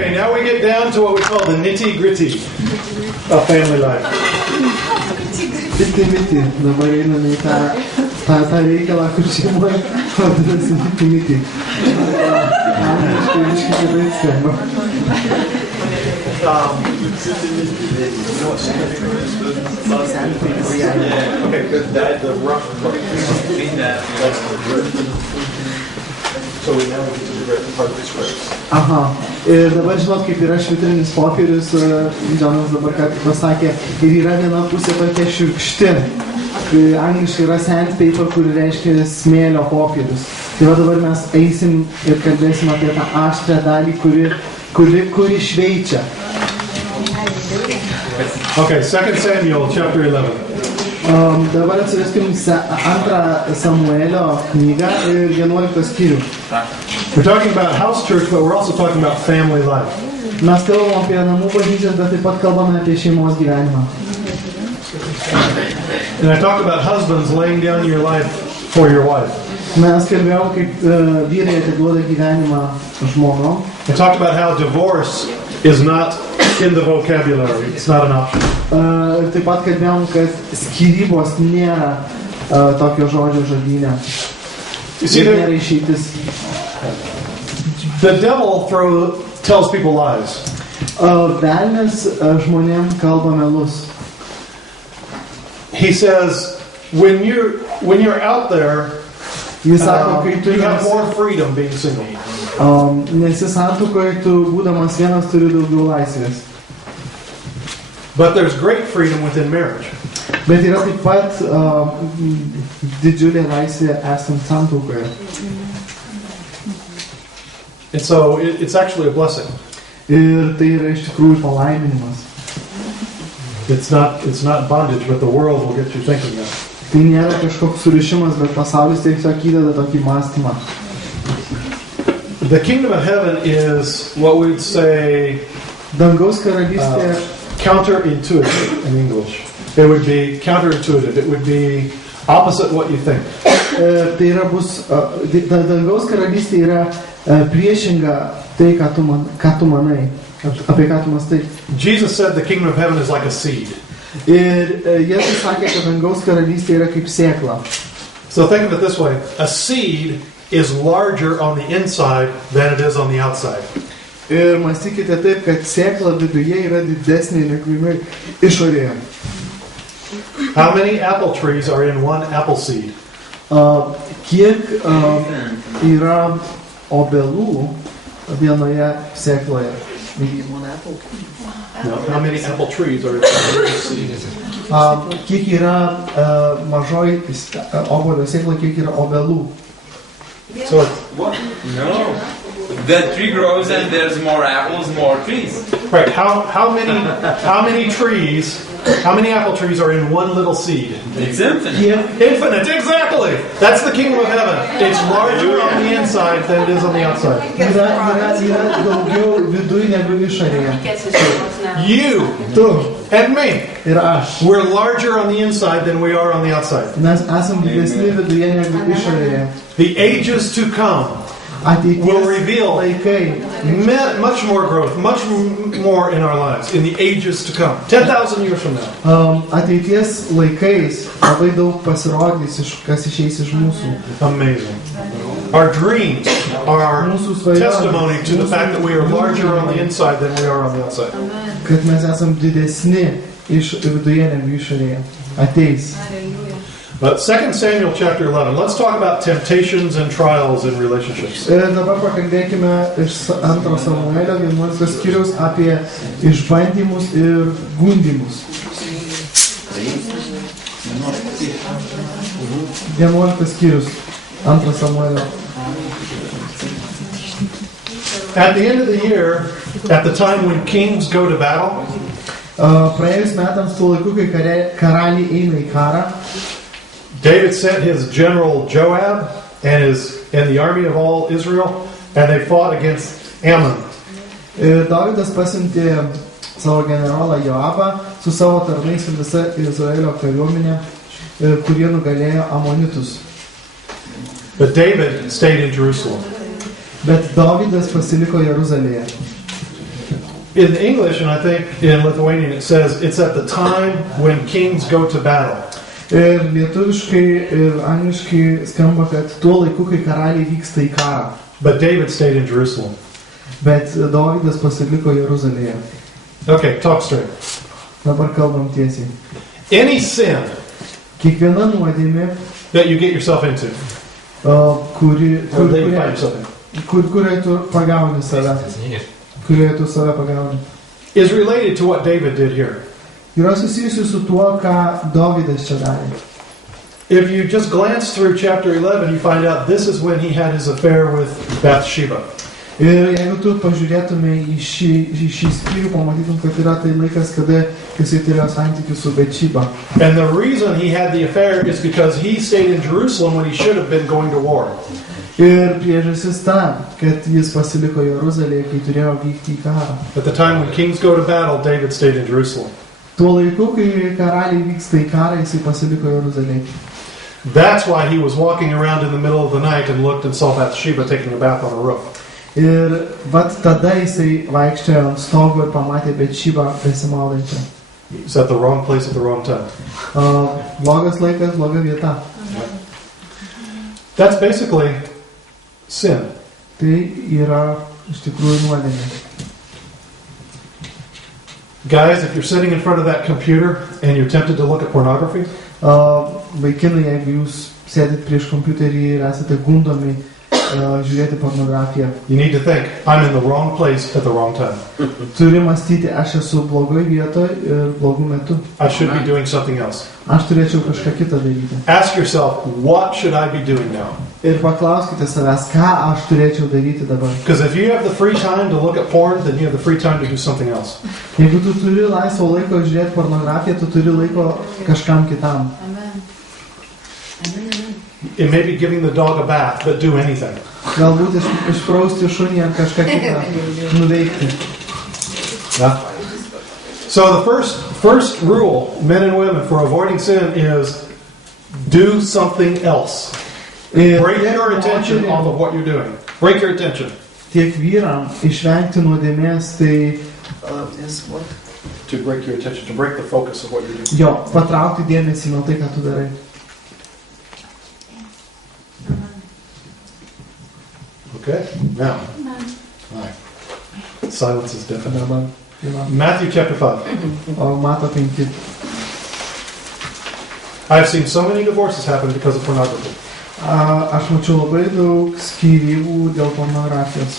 Okay, now we get down to what we call the nitty-gritty of family life. Nitty-gritty. Dabar einame į tą reikalą, kur šeimoje vadinasi nitty-gritty. Angliškai visiškai kitaip skamba. Okay, good. The rough part. That's the grit. So we now get to the grit part of this verse. Aha. Ir dabar žinot, kaip yra švitrinis popierius, Džonas dabar ką pasakė, ir yra viena pusė tokia šiurkšti. Angliškai yra sandpaper, kuri reiškia smėlio popierius. Tai va dabar mes eisim ir kalbėsim apie tą aštrią dalį, kuri šveičia. Okay, 2 Samuel chapter 11. Dabar atsiveskim 2 Samuelio knygą ir 11 skyrių. We're talking about house church, but we're also talking about family life. Mes kalbam apie namų bažnyčias, bet taip pat kalbame apie šeimos gyvenimą. And I talked about husbands laying down your life for your wife. Mes kalbėjom, kaip vyrai atiduoda gyvenimą žmonom. I talked about how divorce is not in the vocabulary. It's not an option. Taip pat kalbėjom, kad skyrybos nėra tokio žodžio žodyne. Nėra išeitis. The devil tells people lies. Velnias žmonėm kalba melus. He says, when you're out there, Jis sako, kai tu you have more freedom being single. Nesi santuokoje, tu būdamas vienas turi daugiau laisvės. But there's great freedom within marriage. Bet yra taip pat didžiulė laisvė esant santuokoje. And so it's actually a blessing. Ir tai yra iš tikrųjų palaiminimas. It's not bondage, but the world will get you thinking that. Tai nėra kažkoks surišimas, bet pasaulis tiesiog įdeda tokį mąstymą. The kingdom of heaven is what we'd say Dangaus karalystė counterintuitive in English. It would be counterintuitive. It would be opposite what you think. Tai yra dangaus karalystė yra priešinga tai, ką tu manai, apie ką tu mąstai. Jesus said the kingdom of heaven is like a seed. Ir Jėzus sakė, kad dangaus karalystė yra kaip sėkla. So think of it this way. A seed is larger on the inside than it is on the outside. Ir mąstykite taip, kad sėkla viduje yra didesnė negu išorėje. How many apple trees are in one apple seed? Kiek yra obelų vienoje sėkloje? No. How many apple trees are in one seed? Kiek yra mažoji obuolio sėkla, kiek yra obelų? So what? No. The tree grows and there's more apples, more trees. right, how many trees? How many apple trees are in one little seed? It's infinite. Infinite, exactly. That's the kingdom of heaven. It's larger on the inside than it is on the outside. Yra daugiau viduje negu išorėje. You and me. Ir aš. We're larger on the inside than we are on the outside. Mes esam didesni viduje negu išorėje. The ages to come will reveal much more growth, much more in our lives, in the ages to come. 10,000 years from now. Ateities laikais labai daug pasirodys, kas išeis iš mūsų. Amazing. Our dreams are testimony to the fact that we are larger on the inside than we are on the outside. Kad mes esam didesni iš viduje negu išorėje. Ateis. But 2 Samuel chapter 11, let's talk about temptations and trials in relationships. Dabar pakalbėkime iš 2 Samuelio 11 skyriaus apie išbandymus ir gundymus. 11 skyrius 2 Samuelio. At the end of the year, at the time when kings go to battle, praėjus metams tuo laiku, kai karaliai eina į karą, David sent his general Joab and the army of all Israel, and they fought against Ammon. Davidas pasiuntė savo generolą Joabą su savo tarnais ir visa Izraelio kariuomenė, kurie nugalėjo Amonitus. But David stayed in Jerusalem. Bet Davidas pasiliko Jeruzalėje. In English, and I think in Lithuanian, it says it's at the time when kings go to battle. Ir lietuviškai ir angliškai skamba, kad tuo laiku, kai karaliai vyksta į karą. But David stayed in Jerusalem. Bet Dovydas pasiliko Jeruzalėje. Okay, talk straight. Dabar kalbam tiesiai. Any sin Kiekviena nuodėmė, that you get yourself into, kurioje tu pagauni save, kurioje tu save pagauni, is related to what David did here. yra susijusi su tuo, ką Dovydas čia darė. If you just glance through chapter 11, you find out this is when he had his affair with Bathsheba. Ir jeigu tu pažiūrėtume į šį skyrių, pamatytum, kad yra tai laikas, kada jisai turėjo santykių su Bathsheba. And the reason he had the affair is because he stayed in Jerusalem when he should have been going to war. Ir priežastis ta, kad jis pasiliko Jeruzalėje, kai turėjo vykti į karą. At the time when kings go to battle, David stayed in Jerusalem. Tuo laiku, kai karaliai vyksta į karą, jisai pasiliko Jeruzalėje. That's why he was walking around in the middle of the night and looked and saw Bathsheba taking a bath on a roof. Ir vat tada jisai vaikščiojo ant stogo ir pamatė Bathshebą besimaudančią. He's at the wrong place at the wrong time. Blogas laikas, bloga vieta. That's basically sin. Tai yra iš tikrųjų nuodėmė. Guys, if you're sitting in front of that computer and you're tempted to look at pornography, Vaikinai, jeigu jūs sėdit prieš kompiuterį ir esate gundomi žiūrėti pornografiją, you need to think, I'm in the wrong place at the wrong time. turi mąstyti, aš esu blogoj vietoje ir blogų metu. I should be doing something else. Aš turėčiau kažką kitą daryti. Ask yourself, what should I be doing now? Ir paklauskite savęs, ką aš turėčiau daryti dabar. Because if you have the free time to look at porn, then you have the free time to do something else. Jeigu tu turi laisvo laiko žiūrėti pornografiją, tu turi laiko kažkam kitam. It may be giving the dog a bath, but do anything. Galbūt išprausti šunį ar kažką kitą nuveikti. Yeah. So the first rule, men and women, for avoiding sin is do something else. Break your attention off of what you're doing. Break your attention. Tiek vyram išvengti nuodėmės, tai To break your attention, to break the focus of what you're doing. jo, patraukti dėmesį nuo tai, ką tu darai. Okay? Now. Right. Silence is deafening. Dabar, Matthew chapter 5. Mato 5. I've seen so many divorces happen because of pornography. Aš mačiau labai daug skyrybų dėl pornografijos.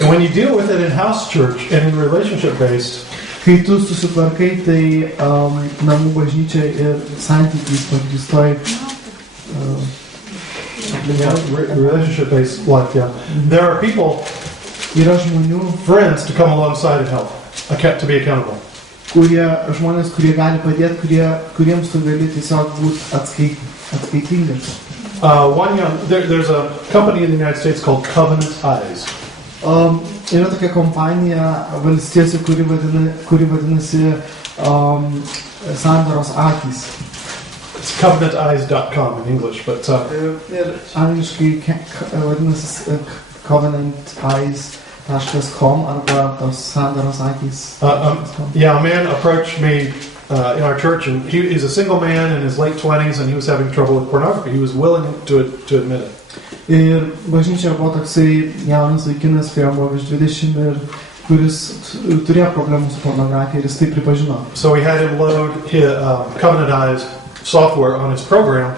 And when you deal with it in house church and in relationship based, Kai tu susitvarkai, tai namų bažnyčia ir santykiais pagrįstoj relationship based life, yeah. There are people, yra žmonių, friends to come alongside and help, to be accountable. žmonės, kurie gali padėti, kuriems tu gali tiesiog būti atskaitingas. There's a company in the United States called Covenant Eyes. Yra tokia kompanija valstijose, kuri vadinasi Sandoros akys. It's covenanteyes.com in English, but Ir angliškai vadinasi covenanteyes.com arba tos Sandoros akys. yeah, a man approached me in our church, and he's a single man in his late 20s, and he was having trouble with pornography. He was willing to admit it. Ir bažnyčia buvo toksai jaunas vaikinas, kai jam buvo virš 20 ir kuris turėjo problemų su pornografija ir jis tai pripažino. So we had him load his Covenant Eyes software on his program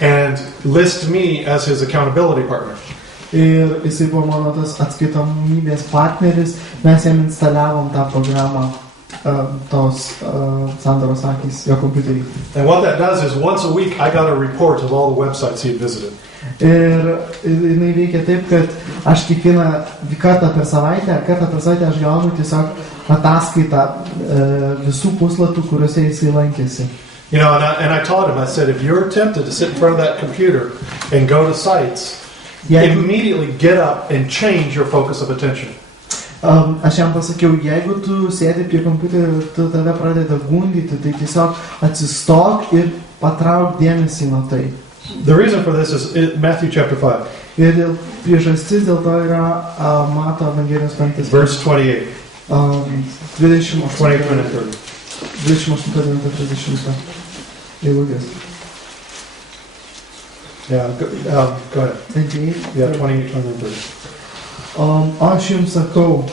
and list me as his accountability partner. Ir jisai buvo mano tas atskaitomybės partneris, mes jam instaliavom tą programą tos Sandoros akys jo kompiuterį. And what that does is once a week I got a report of all the websites he had visited. Ir jinai veikia taip, kad aš kiekvieną kartą per savaitę aš gaunu tiesiog ataskaitą visų puslapių, kuriuose jisai lankėsi. You know, and I taught him, I said, if you're tempted to sit in front of that computer and go to sites, immediately get up and change your focus of attention. Aš jam pasakiau, jeigu tu sėdi prie kompiuterio ir tu tave pradeda gundyti, tai tiesiog atsistok ir patrauk dėmesį nuo tai. The reason for this is Matthew chapter 5. Ir priežastis dėl to yra Mato Evangelijos 5. Verse 28. 28 29 and 30. 28-30 eilutės. Yeah, go ahead. 28. Yeah, 28 and 30. Aš jums sakau,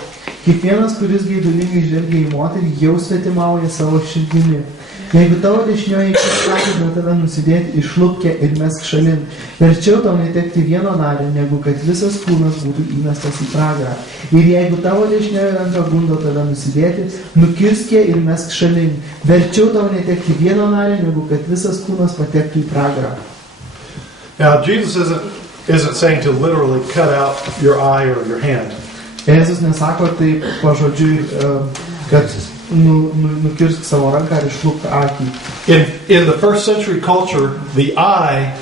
kiekvienas, kuris geidulingai žvelgia į moterį, jau svetimauja savo širdimi. Jeigu tavo dešinioji kažką nuo tave nusidėti, išlupkė ir mesk šalin. Verčiau tau netekti vieno nario, negu kad visas kūnas būtų įmestas į pragarą. Ir jeigu tavo dešinioji ranka gundo tave nusidėti, nukirskė ir mesk šalin. Verčiau tau netekti vieno nario, negu kad visas kūnas patektų į pragarą. Now, Jesus isn't saying to literally cut out your eye or your hand. Jėzus nesako taip pažodžiui, kad nukirsk savo ranką ir išlupk akį. In the first century culture, the eye,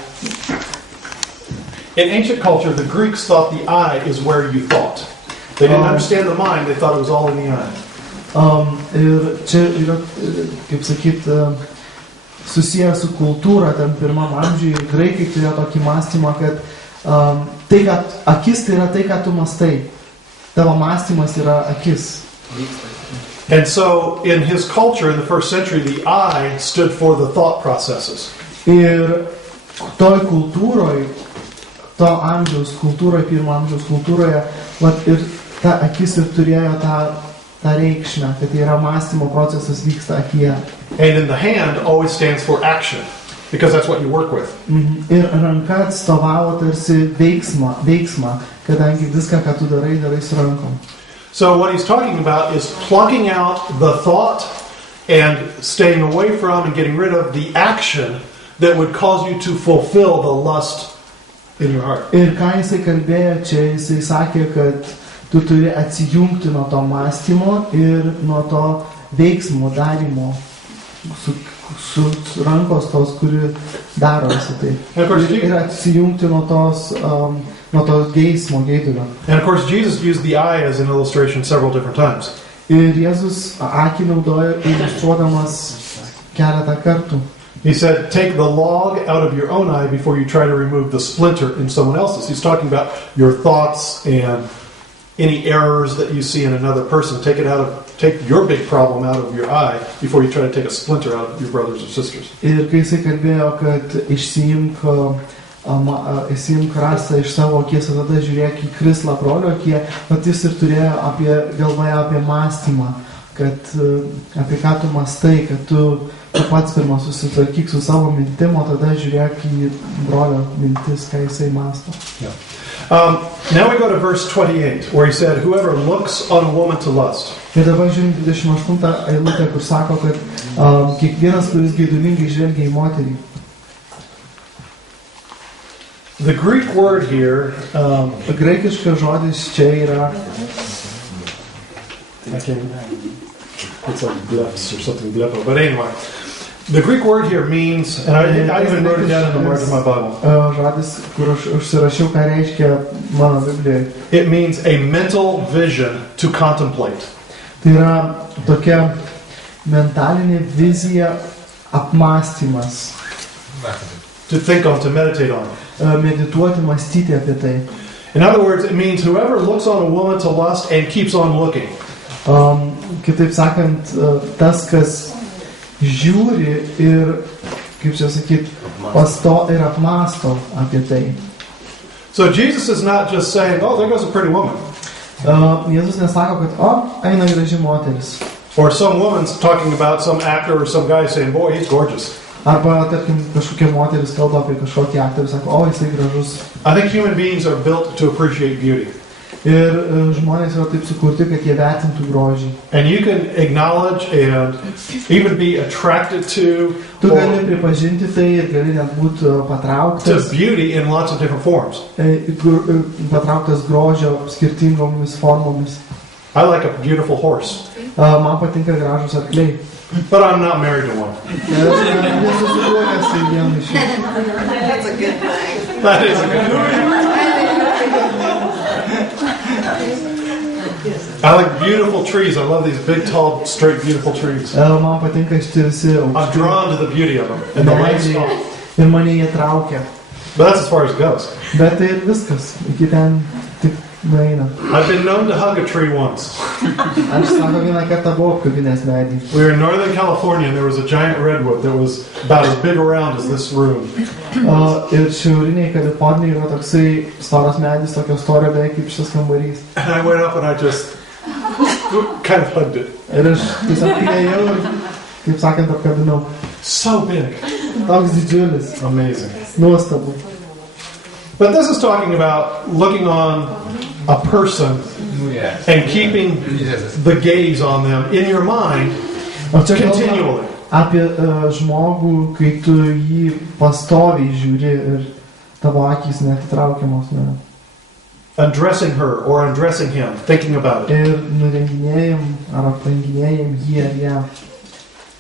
in ancient culture, the Greeks thought the eye is where you thought. They didn't understand the mind, they thought it was all in the eye. Ir čia yra, kaip sakyt, susijęs su kultūra, ten pirmam amžiuje graikai turėjo tokį mąstymą, kad tai, kad akis tai yra tai, ką tu mąstai. Tavo mąstymas yra akis. And so, in his culture, in the first century, the eye stood for the thought processes. Ir toj kultūroj, to amžiaus kultūroje, pirmo amžiaus kultūroje, ir ta akis ir turėjo tą reikšmę, kad tai yra mąstymo procesas vyksta akyje. And in the hand always stands for action, because that's what you work with. Ir ranka atstovavo tarsi veiksmą, kadangi viską, ką tu darai su rankom. So what he's talking about is plucking out the thought and staying away from and getting rid of the action that would cause you to fulfill the lust in your heart. Ir ką jisai kalbėjo čia, jisai sakė, kad tu turi atsijungti nuo to mąstymo ir nuo to veiksmo darymo su rankos tos, kuri daro visą tai. Ir atsijungti nuo to geismo, geidulio. And of course Jesus used the eye as an illustration several different times. Ir Jėzus akį naudojo iliustruodamas keletą kartų. He said, take the log out of your own eye before you try to remove the splinter in someone else's. He's talking about your thoughts and any errors that you see in another person. Take your big problem out of your eye before you try to take a splinter out of your brothers or sisters. Ir kai jisai kalbėjo, kad išsiimk rastą iš savo akies, o tada žiūrėk į krislą brolio akyje, bet jis ir turėjo galvoje apie mąstymą, kad apie ką tu mąstai, kad tu pats pirmą susitvarkyk su savo mintim, o tada žiūrėk į brolio mintis, ką jisai mąsto. Yeah. Now we go to verse 28, where he said, whoever looks on a woman to lust. Ir dabar žiūrim 28 eilutę, kur sako, kad kiekvienas, kuris geidulingai žvelgia į moterį. The Greek word here, graikiškas žodis čia yra, it's like bleps or something, blepo, but anyway. The Greek word here means, and I even wrote it down in the margin of my Bible. Žodis, kur aš užsirašiau, ką reiškia mano Biblijoje. It means a mental vision to contemplate. Tai yra tokia mentalinė vizija, apmąstymas. To think on, to meditate on. Medituoti, mąstyti apie tai. In other words, it means whoever looks on a woman to lust and keeps on looking. Kitaip sakant, tas, kas žiūri ir, kaip čia sakyt, pasto ir apmąsto apie tai. So Jesus is not just saying, oh, there goes a pretty woman. Jėzus nesako, kad, eina graži moteris. Or some woman's talking about some actor or some guy saying, boy, he's gorgeous. Arba, tarkim, kažkokia moteris kalba apie kažkokį aktorių, sako, jisai gražus. I think human beings are built to appreciate beauty. Ir žmonės yra taip sukurti, kad jie vertintų grožį. And you can acknowledge and even be attracted to. Tu gali pripažinti tai ir gali net būti patrauktas. To beauty in lots of different forms. Patrauktas grožio skirtingomis formomis. I like a beautiful horse. Man patinka gražus arkliai. But I'm not married to one. That's a good thing. That is a good thing. I like beautiful trees. I love these big, tall, straight, beautiful trees. Man patinka šiti visi aukšti. I'm drawn to the beauty of them. And the lifestyle. Ir mane jie traukia. But that's as far as it goes. Bet tai ir viskas. Iki ten tik nueina. I've been known to hug a tree once. Aš sako vieną kartą buvau apkabinęs medį. We were in Northern California and there was a giant redwood that was about as big around as this room. Ir šiaurinėje Kalifornijoje yra toksai storas medis, tokio storio beveik kaip šis kambarys. And I went up and I just kind of hugged it. Ir aš tiesiog priėjau ir, kaip sakant, apkabinau. So big. Toks didžiulis. Amazing. Nuostabu. But this is talking about looking on a person Yes. and keeping the gaze on them in your mind O čia kalba continually. apie žmogų, kai tu jį pastoviai žiūri ir tavo akys neatitraukiamos nuo jo. Undressing her or undressing him, thinking about it. Ir nurenginėjim ar aprenginėjim jį ar ją.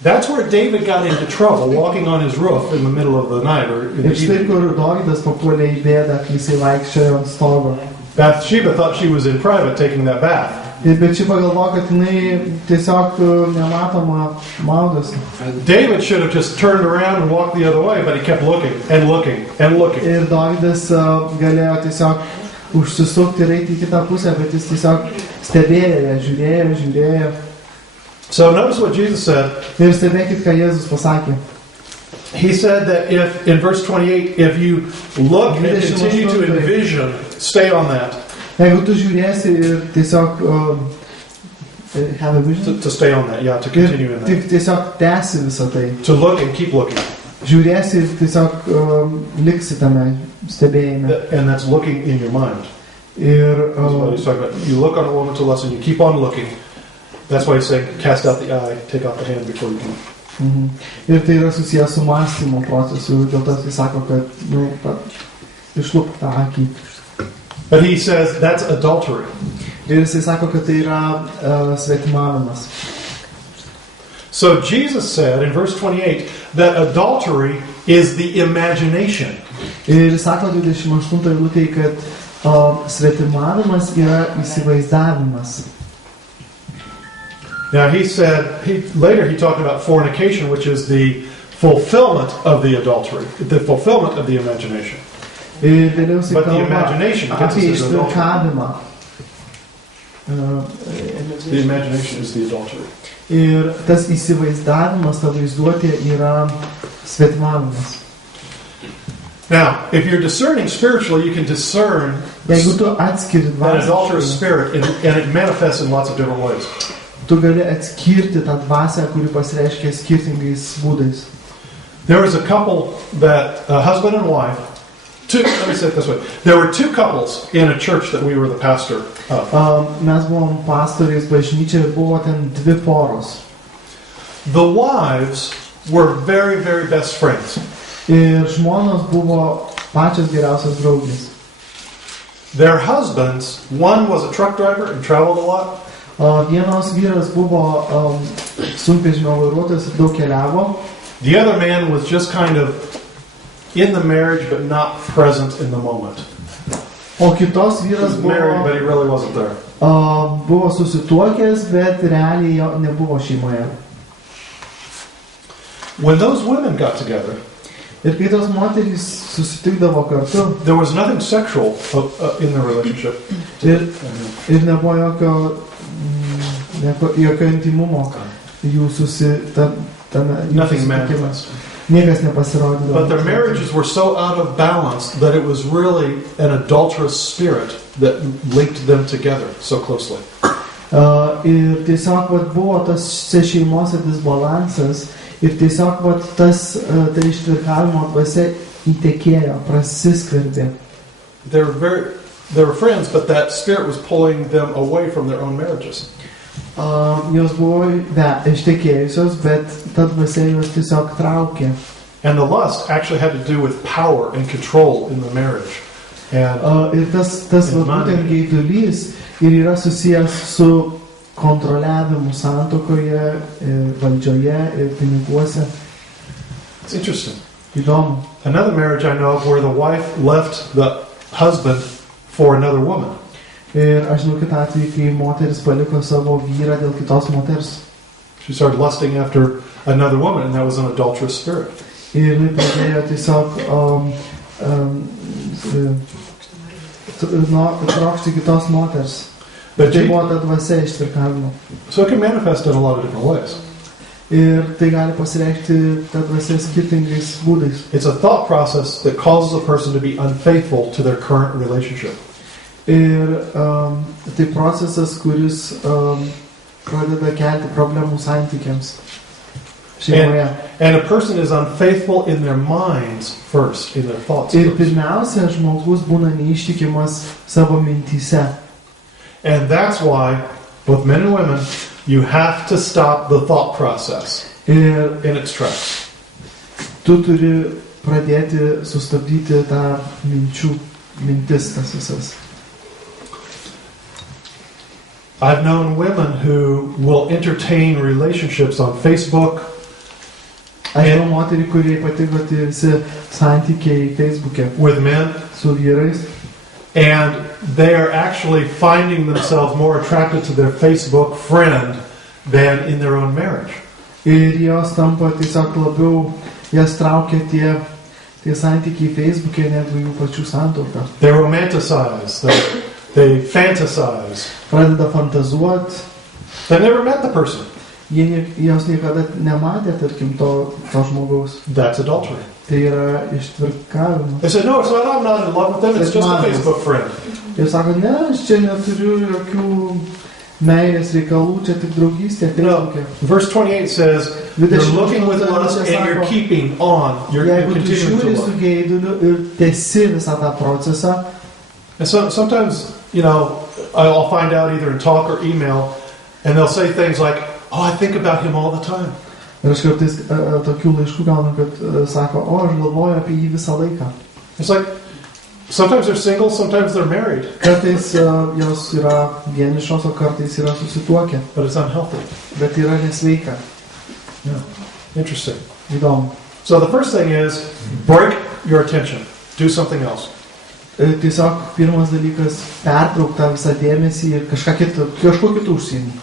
That's where David got into trouble, walking on his roof in the middle of the night or in the Ir štai evening. kur Dovydas papuolė į bėdą, kai jisai vaikščiojo ant stogo. Bathsheba thought she was in private taking that bath. Bet ši pagalvojo, kad jinai tiesiog nematoma maudosi. David should have just turned around and walked the other way, but he kept looking and looking and looking. Ir Dovydas galėjo tiesiog užsisukti ir eiti į kitą pusę, bet jis tiesiog stebėjo ją, žiūrėjo. So notice what Jesus said. Ir stebėkit, ką Jėzus pasakė. He said that if, in verse 28, if you look and continue to envision, stay on that, Jeigu tu žiūrėsi ir tiesiog have a vision, to stay on that, yeah, to ir continue in that. tik tiesiog tęsi visą tai. To look and keep looking. Žiūrėsi ir tiesiog liksi tame stebėjime. And that's looking in your mind. Ir That's what he's talking about. You look on a woman to lust and you keep on looking. That's why he's saying, cast out the eye, take out the hand before you can. Ir tai yra susijęs su mąstymo procesu, dėl to jis sako, kad išlupk tą akį. But he says that's adultery. Ir jisai sako, kad tai yra svetimavimas. So Jesus said in verse 28 that adultery is the imagination. Ir jis sako 28 eilutėje, kad svetimavimas yra įsivaizdavimas. Now he said, later he talked about fornication, which is the fulfillment of the adultery, the fulfillment of the imagination. Ir vėliau jisai But the kalba imagination apie consists of adultery. išpirkavimą. The imagination is the adultery. Ir tas įsivaizdavimas, ta vaizduotė yra svetimavimas. Now, if you're discerning spiritually, you can discern Jeigu tu atskiri that adulterous dvasią, spirit, and it manifests in lots of different ways. tu gali atskirti tą dvasią, kuri pasireiškia skirtingais būdais. There was a couple that, a husband and wife, let me say it this way. There were two couples in a church that we were the pastor of. Mes buvom pastoriais bažnyčia ir buvo ten dvi poros. The wives were very, very best friends. Ir žmonos buvo pačios geriausios draugės. Their husbands, one was a truck driver and traveled a lot. Vienos vyras buvo sunkvežimio vairuotojas ir daug keliavo. The other man was just kind of in the marriage but not present in the moment. O kitos vyras Married, but buvo, he really wasn't there. buvo susituokęs, bet realiai jo nebuvo šeimoje. When those women got together, Ir kai tos moterys susitikdavo kartu, there was nothing sexual in their relationship. ir nebuvo jokio intimumo jų Nothing susitikime. manifest. Niekas nepasirodydavo. But their marriages were so out of balance that it was really an adulterous spirit that linked them together so closely. Ir tiesiog buvo tas šeimose disbalansas ir tiesiog tas tai ištvirkavimo dvasia įtekėjo, prasiskverbė. They were friends, but that spirit was pulling them away from their own marriages. Jos buvo ištekėjusios, bet ta dvasia jos tiesiog traukė. And the lust actually had to do with power and control in the marriage. And Ir tas būtent geidulys ir yra susijęs su kontroliavimu santuokoje, valdžioje ir piniguose. it's interesting. Įdomu. Another marriage I know of where the wife left the husband for another woman. Ir aš žinau kitą atvejį, kai moteris paliko savo vyrą dėl kitos moters. She started lusting after another woman, and that was an adulterous spirit. Ir jinai pradėjo tiesiog trokšti kitos moters. But Tai Je- buvo ta dvasia ištvirkavimo. so it can manifest in a lot of different ways. Ir tai gali pasireikšti ta dvasia skirtingais būdais. It's a thought process that causes a person to be unfaithful to their current relationship. Ir tai procesas, kuris pradeda kelti problemų santykiams šeimoje. And a person is unfaithful in their minds first, in their thoughts Ir first. pirmiausia, žmogus būna neištikimas savo mintyse. And that's why, both men and women, you have to stop the thought process Ir in its tracks. tu turi pradėti sustabdyti tą mintis tas visas. I've known women who will entertain relationships on Facebook Aš žinau moterį, kurie patiko tie visi santykiai Facebook'e with men, su vyrais. and they are actually finding themselves more attracted to their Facebook friend than in their own marriage. Ir jos tampa tiesiog labiau, jas traukia tie santykiai Facebook'e negu jų pačių santuoka. They romanticize, they fantasize. Pradeda fantazuoti, They never met the person. jos niekada nematė, tarkim, to žmogaus. That's adultery. Tai yra ištvirkavimas. They said, no, it's not, I'm not in love with them, it's just a Facebook friend. Ir sako, ne, aš čia neturiu jokių meilės reikalų, čia tik draugystė Facebook'e. Verse 28 says, you're looking with lust and you're keeping on, you're Jeigu tu continuing žiūri to su look. geiduliu ir tęsi visą tą procesą, And so sometimes, I'll find out either in talk or email, and they'll say things like, oh, I think about him all the time. ir aš kartais tokių laiškų gaunu, kad sako, o, aš galvoju apie jį visą laiką. It's like, sometimes they're single, sometimes they're married, Kartais jos yra vienišos, o kartais yra susituokę, but it's unhealthy. bet yra nesveika. Interesting. Įdomu. So the first thing is, break your attention. Do something else. Tiesiog pirmas dalykas - pertrauk tą visą dėmesį ir kažkuo kitų užsiimti.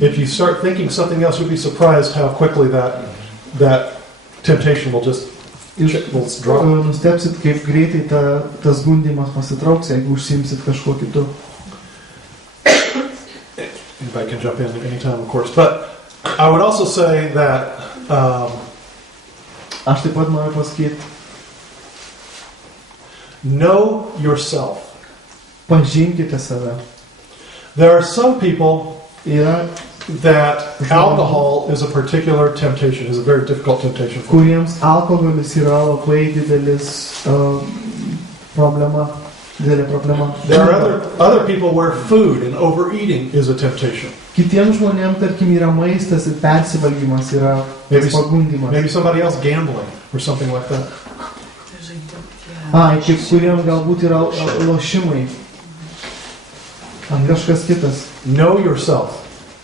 If you start thinking something else, you'll be surprised how quickly that temptation will just will drop. Nustepsit, kaip greitai tas gundymas pasitrauks, jeigu užsiimsit kažkuo kitu. Anybody can jump in at any time, of course. But I would also say that Aš taip pat noriu pasakyti, know yourself. pažinkite save. There are some people Yra, that alcohol is a particular temptation, is a very difficult temptation for them. kuriems alkoholis yra labai didelė problema. There are other people where food and overeating is a temptation. Kitiems žmonėms, tarkim, yra maistas ir persivalgymas, yra Maybe- pagundymas. Maybe somebody else gambling or something like that. Kai kuriems galbūt yra lošimai. Ar kažkas kitas. Know yourself.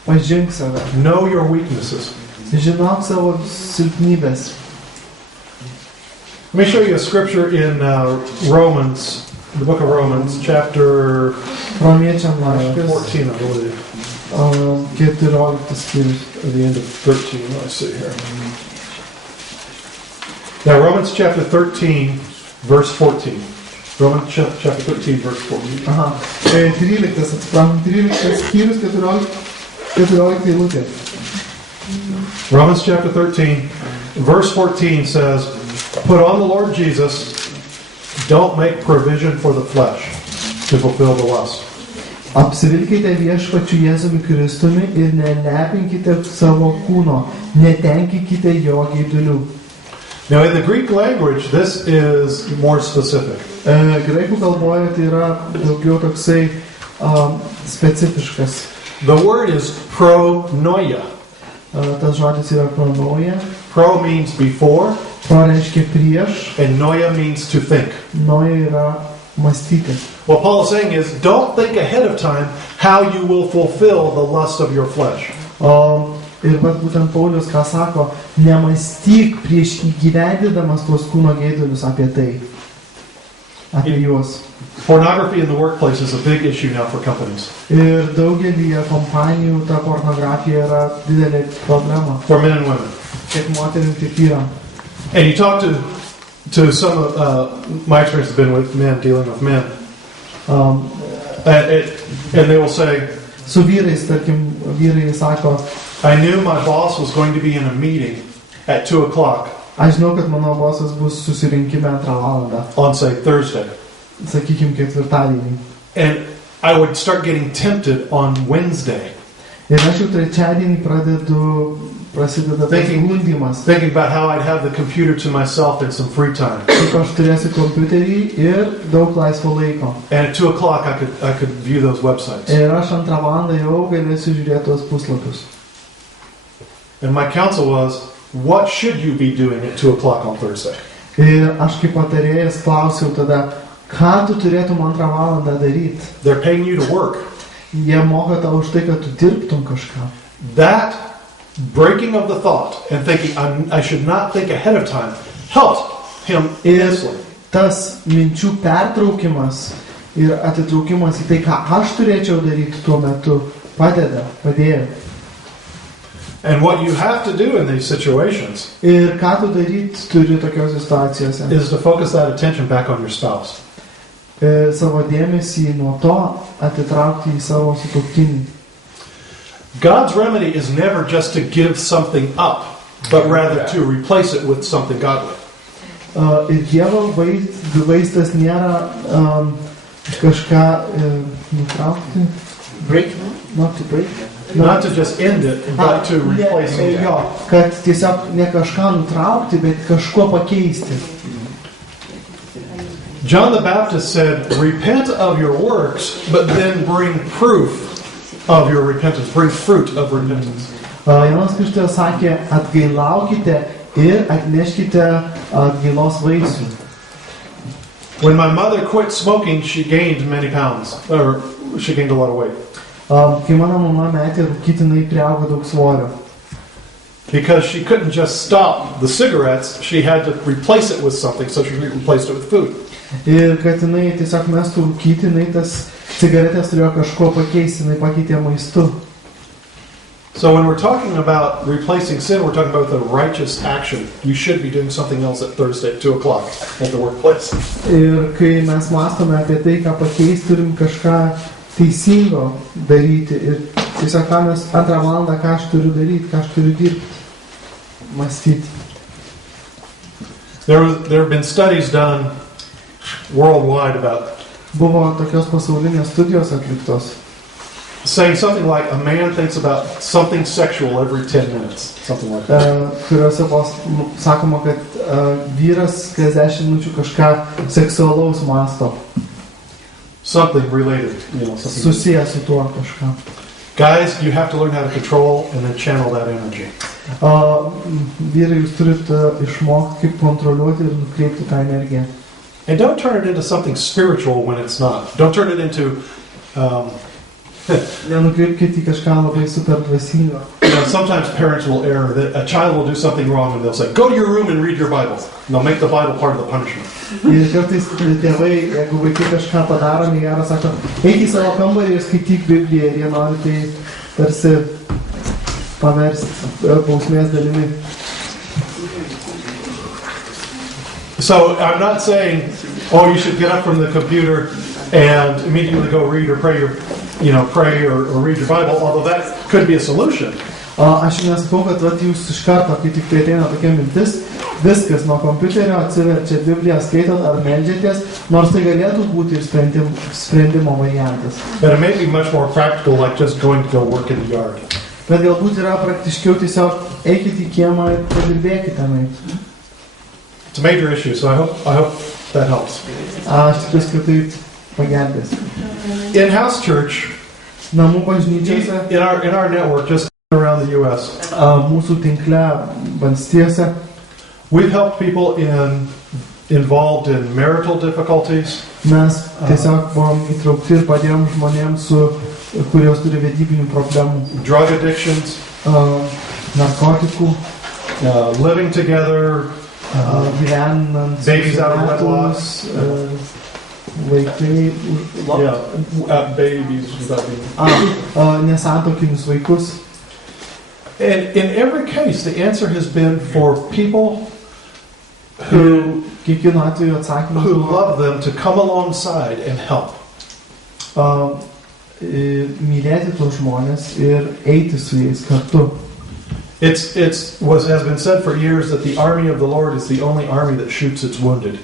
Pažink save. Know your weaknesses. Žinok savo silpnybės. Let me show you a scripture in Romans, the book of Romans, chapter Romiečiam laiškas 14, I believe. 14 skyrius. At the end of 13, let's see here. Now, Romans chapter 13, verse 14. Romans chapter 13, verse 14. 13, atsiprašom, 13 skyrius, 14 eilutė. Romans chapter 13, verse 14 says, put on the Lord Jesus, don't make provision for the flesh to fulfill the lust. Apsivilkite viešpačiu Jėzumi Kristumi ir nelepinkite savo kūno, netenkikite jo geidulių. Now, in the Greek language, this is more specific. Graikų kalboje tai yra daugiau toksai specifiškas. The word is pronoia. Tas žodis yra pronoja. Pro means before, Pro reiškia prieš, and noia means to think. noja yra mąstyti. What Paul is saying is, don't think ahead of time how you will fulfill the lust of your flesh. Ir būtent Paulius ką sako, nemąstyk prieš įgyvendindamas tuos kūno geidulius apie tai, apie juos. Pornography in the workplace is a big issue now for companies. Ir daugelį kompanijų ta pornografija yra didelė problema, For men and women. tiek moterim, tiek vyram. And you talk to to some of my experience has been with men, dealing with men. Um, And they will say, Su vyrais, tarkim, vyrai sako, I knew my boss was going to be in a meeting at 2 o'clock aš žinau, kad mano bosas bus susirinkime 2 valandą, on, say, Thursday. sakykime, ketvirtadienį. And I would start getting tempted on Wednesday, Ir aš jau trečiadienį prasideda tas gundymas. thinking about how I'd have the computer to myself and some free time. Kaip aš turėsiu kompiuterį ir daug laisvo laiko. And at 2 o'clock, I could view those websites. Ir aš 2 valandą jau galėsiu žiūrėti tuos puslapius. And my counsel was, what should you be doing at 2 o'clock on Thursday? Ir aš kaip patarėjas klausiau tada, ką tu turėtum 2 valandą daryti. They're paying you to work. Jie moka tau už tai, kad tu dirbtum kažką. That breaking of the thought and thinking I should not think ahead of time helped him immensely. Tas minčių pertraukimas ir atitraukimas į tai, ką aš turėčiau daryti tuo metu, padėjo. And what you have to do in these situations Ir ką tu daryti turi tokiose situacijose? is to focus that attention back on your spouse. Savo dėmesį nuo to atitraukti į savo sutuoktinį. God's remedy is never just to give something up, but rather to replace it with something godly. Ir Dievo vaistas nėra kažką nutraukti. Break? Not to break. Not to just end it, but to replace it. Jo, kad tiesiog ne kažką nutraukti, bet kažko pakeisti. John the Baptist said, repent of your works, but then bring proof of your repentance. Bring fruit of repentance. Jonas Kristėjas sakė, atgailaukite ir atneškite atgailos vaisių. When my mother quit smoking, she gained many pounds, or she gained a lot of weight. Kai mano mama metė rūkyti, jinai priaugo daug svorio. Because she couldn't just stop the cigarettes, she had to replace it with something, so she replaced it with food. Ir kad jinai tiesiog mestų rūkyti, jinai tas cigaretės turėjo kažko pakeisti, jinai pakeitė maistu. So when we're talking about replacing sin, we're talking about the righteous action. You should be doing something else at Thursday at 2 o'clock at the workplace. Ir kai mes mąstome apie tai, ką pakeisti, turim kažką teisingo daryti. Ir tiesiog ką mes 2 valandą, ką aš turiu daryti, ką aš turiu dirbti, mąstyti. There have been studies done worldwide about Buvo tokios pasaulinės studijos atliktos, saying something like a man thinks about something sexual every 10 minutes, something like that. kuriuose buvo sakoma, kad vyras kas 10 minučių kažką seksualaus mąsto, Something related, something. susijęs su tuo kažką. Guys, you have to learn how to control and then channel that energy. Vyrai, jūs turite išmokti, kaip kontroliuoti ir nukreipti tą energiją. And don't turn it into something spiritual when it's not. Don't turn it into, Nenukreipkite į kažką labai super dvasingo. sometimes parents will err that a child will do something wrong and they'll say, go to your room and read your Bible. And they'll make the Bible part of the punishment. Ir kartais tėvai, jeigu vaikai kažką padaro negerą, sako, eik į savo kambarį ir skaityk Bibliją, ir jie nori tai tarsi paversti bausmės dalimi. So I'm not saying, oh, you should get up from the computer and immediately go read or pray pray or read your Bible, although that could be a solution. Aš nesakau, kad jūs iš karto, kai tik tai ateina tokia mintis, viskas nuo kompiuterio atsiverčia Bibliją, skaitot ar meldžiatės, nors tai galėtų būti ir sprendimo variantas. But it may be much more practical, like just going to go work in the yard. Bet galbūt yra praktiškiau tiesiog eikite į kiemą ir padirbėkite tenai. It's a major issue, so I hope that helps. Aš tikiuosi, kad tai pagelbės. In-house church, Namų bažnyčiose, in our network, just around the U.S., mūsų tinkle valstijose, we've helped people involved in marital difficulties, mes tiesiog buvom įtraukti ir padėjom žmonėms, kurios turi vedybinių problemų, drug addictions, narkotikų, living together, gyvenant babies out of wedlock. Vaikai, Babies without being. nesantokinius vaikus. And in every case, the answer has been for people who kiekvienu atveju atsakymas who buvo love them to come alongside and help. Mylėti tuos žmonės ir eiti su jais kartu. It's has been said for years that the army of the Lord is the only army that shoots its wounded.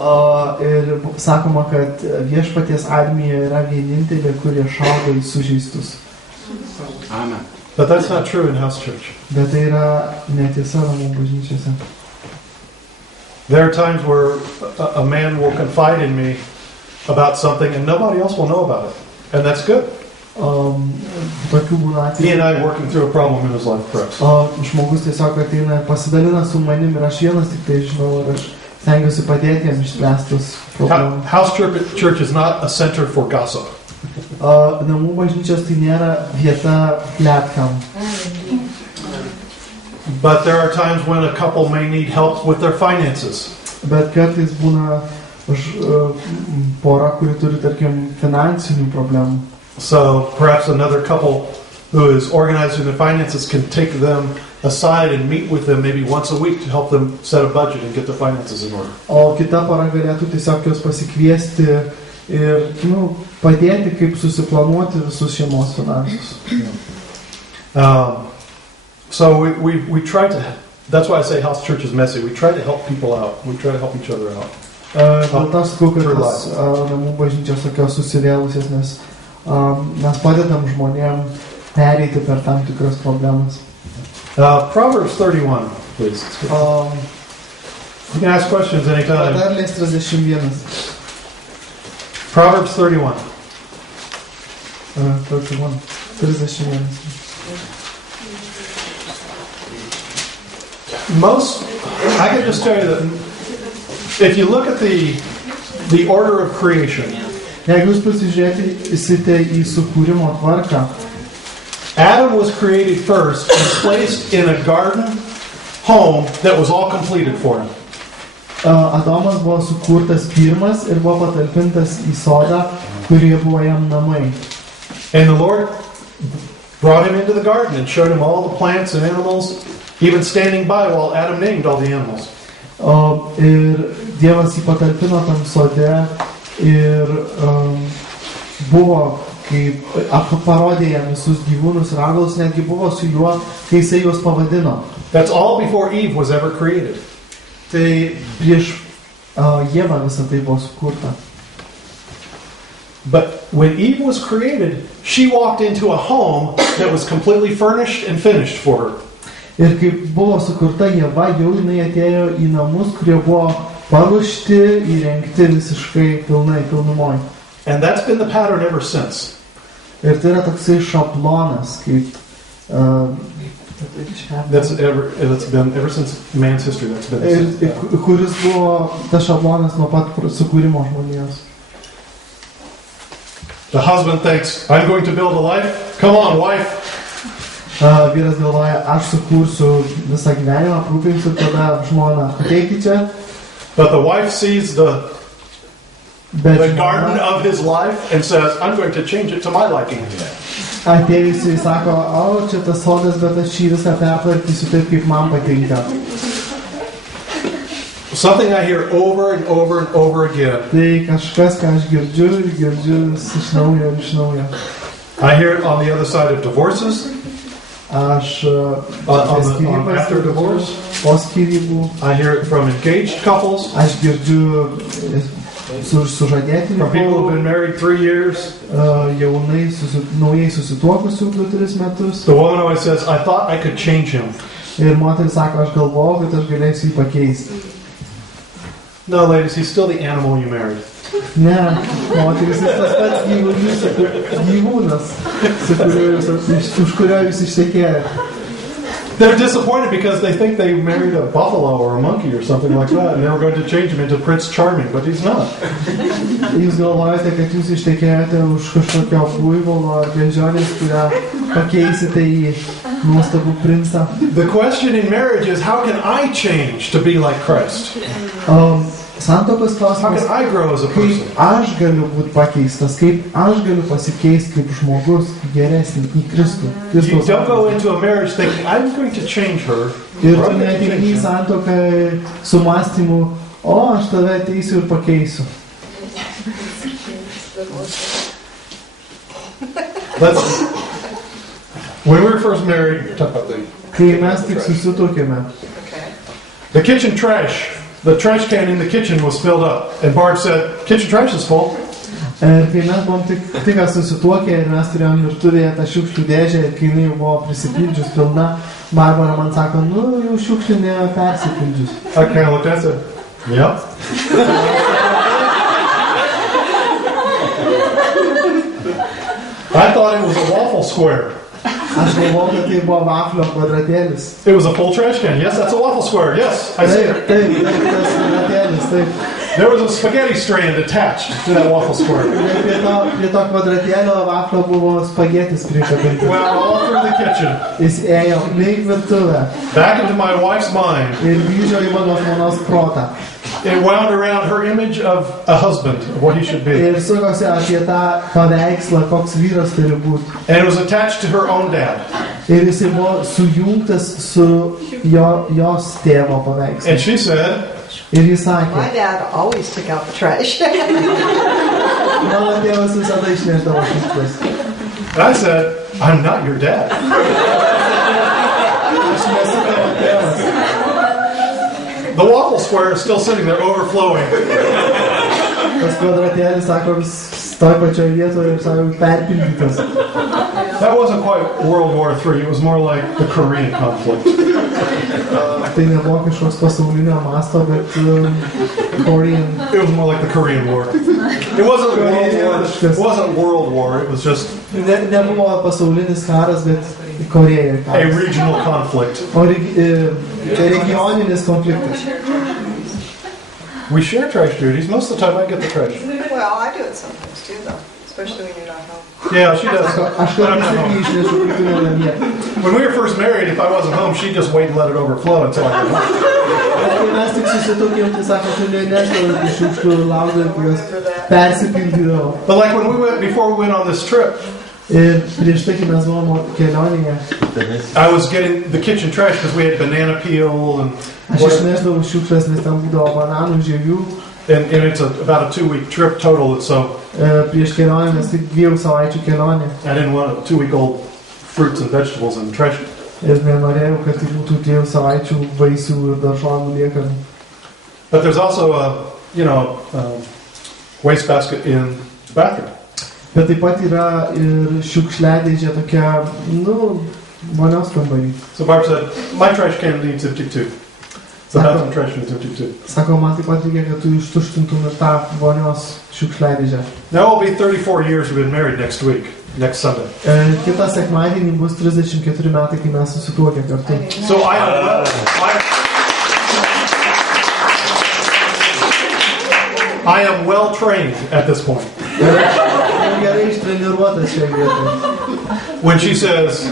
Ir sakoma, kad viešpaties armija yra vienintelė, kurie šaudo į sužeistus. Amen. But that's not true in house church. Bet tai yra netiesa namų bažnyčiose. There are times where a man will confide in me about something and nobody else will know about it. And that's good. Tokių būna He and I atvejų. working through a problem in his life, perhaps. Žmogus tiesiog ateina ir pasidalina su manim ir aš vienas tik tai žinau ir aš stengiuosi padėti jam išspręstus problemus. House church is not a center for gossip. Namų bažnyčios tai nėra vieta pletkam. But there are times when a couple may need help with their finances. Bet kartais būna pora, kuri turi, tarkim, finansinių problemų. So perhaps another couple who is organizing their finances can take them aside and meet with them maybe once a week to help them set a budget and get their finances in order. O kita pora galėtų tiesiog jos pasikviesti ir padėti, kaip susiplanuoti visus šeimos finansus. So we try to, that's why I say house church is messy. We try to help people out. We try to help each other out. Dėl to sakau, kad tas namų bažnyčios tokios susivėlusios, nes mes padedam žmonėm pereiti per tam tikras problemas. Proverbs 31, please. You can ask questions anytime. Patarlės 31. Proverbs 31. 31. I can just tell you that if you look at the order of creation, Jeigu jūs pasižiūrėsite į sukūrimo tvarką, Adam was created first and placed in a garden home that was all completed for him. Adomas buvo sukurtas pirmas ir buvo patalpintas į sodą, kurie buvo jam namai. And the Lord brought him into the garden and showed him all the plants and animals, even standing by while Adam named all the animals. Ir Dievas jį patalpino tam sode ir buvo, kaip parodė jam visus gyvūnus ir augalus, netgi buvo su juo, kai jisai juos pavadino. That's all before Eve was ever created. Tai prieš Jevą visą tai buvo sukurta. But when Eve was created, she walked into a home that was completely furnished and finished for her. Ir kai buvo sukurta Jeva, jau jinai atėjo į namus, kurie buvo paruošti, įrengti visiškai pilnai, pilnumoj. And that's been the pattern ever since. Ir tai yra toksai šablonas, kaip That's been ever since man's history. That's been. Kuris buvo tas šablonas nuo pat sukūrimo žmonijos. The husband thinks, I'm going to build a life. Come on, wife. Vyras galvoja, aš sukursiu visą gyvenimą, aprūpinsiu tada žmoną. Ateikit čia. But the wife sees the garden of his life and says, I'm going to change it to my liking. Atėjusi, sako, čia tas sodas, bet aš šį viską pertvarkysiu taip, kaip man patinka. Something I hear over and over and over again. Tai kažkas, ką aš girdžiu iš naujo ir iš naujo. I hear it on the other side of divorces. Aš after divorce. Po skyrybų. I hear it from engaged couples. Aš girdžiu sužadėtinių. From people who've been married 3 years. Jaunai naujai susituokusių 2-3 metus. The woman always says, I thought I could change him. Ir moteris sako, aš galvoju, kad aš galėsiu jį pakeisti. No, ladies, he's still the animal you married. Ne, moteris jis tas pats gyvūnas, už kurio jūs ištekėjote. They're disappointed because they think they married a buffalo or a monkey or something like that, and they were going to change him into Prince Charming, but he's not. Jūs galvojate, kad jūs ištekėjote už kažkokio buivolo ar bežionės, kurią pakeisite į nuostabų princą. The question in marriage is, how can I change to be like Christ? Santokos How klausimas, can I grow as a person? kaip aš galiu būti pakeistas, kaip aš galiu pasikeisti kaip žmogus geresnį į Kristų. You don't go into a marriage thinking, I'm going to change her. Ir tu neateini į santoką su mąstymu, o aš tave ateisiu ir pakeisiu. When we were first married, talk about Kai mes tik susituokėme, the kitchen trash, the trash can in the kitchen was filled up. And Barb said, kitchen trash is full. ir kai mes buvom tik susituokę ir mes turėjom virtuvėje tą šiukšlių dėžę ir kai jinai buvo prisipildžius pilna, Barbara man sako, nu jau šiukšlinė persipildžius. I kind of looked at it and said, yep. I thought it was a waffle square. Aš galvoju, kad tai buvo vaflio kvadratėlis. It was a full trash can. Yes, that's a waffle square. Yes, I see it. Taip, tas kvadratėlis, taip. There was a spaghetti strand attached to that waffle square. Ir prie to kvadratėlio vaflio buvo spagetis prikabintas. Went all through the kitchen, Jis ėjo link virtuvę back into my wife's mind. ir grįžo į mano žmonos protą. It wound around her image of a husband, of what he should be. Ir sukosi apie tą paveikslą, koks vyras turi būti. And it was attached to her own dad. Ir jis buvo sujungtas su jos tėvo paveikslu. And she said, Ir jis sakė, My dad always took out the trash. mano tėvas visada išnešdavo šiukšles. and I said, I'm not your dad. Aš nesu tavo tėvas. The waffle square is still sitting there overflowing. Tas kvadratėlis, sako, vis toj pačioj vietoje ir sako, perpildytas. That wasn't quite World War III. It was more like the Korean conflict. Tai nebuvo kažkoks pasaulinio masto, bet Korean. It was more like the Korean War. It wasn't World War. It wasn't World War. It was just Nebuvo pasaulinis karas, bet Korėja a karas. regional conflict. O regioninis konfliktas. We share trash duties. Most of the time, I get the trash. Well, I do it sometimes too, though, especially when you're not home. Yeah, she does. Aš But I'm kartais not irgi home. išnešu virtuvėje namie. When we were first married, if I wasn't home, she'd just wait and let it overflow until I got home. Bet kai mes tik susituokėm, tai sako, tu nenešdavai iš šiukšlių laukdavai, kai jos persipildydavo. But like when before we went on this trip, Ir prieš tai, kai mes buvom kelionėje, I was getting the kitchen trash because we had banana peel and aš išnešdavau šiukšlės, nes ten būdavo bananų, žievių. and it's about a 2-week trip total. And so Prieš kelionę mes tik 2 savaičių kelionė. I didn't want 2-week-old fruits and vegetables in the trash. Ir nenorėjau, kad tai būtų 2 savaičių vaisių ir daržovių liekanų. But there's also a wastebasket in the bathroom. Bet taip pat yra ir šiukšliadėžė tokia, vonios kambarį. So Barb said, my trash can needs empty too. The bathroom trash needs empty too. Sako, man taip pat reikia, kad tu ištuštintum ir tą vonios šiukšliadėžę. Now it'll be 34 years we've been married next Sunday. Kitą sekmadienį bus 34 metai, kai mes susituokę kartu. So I am well trained at this point. Gerai ištreniruotas šioje vietoje. When she says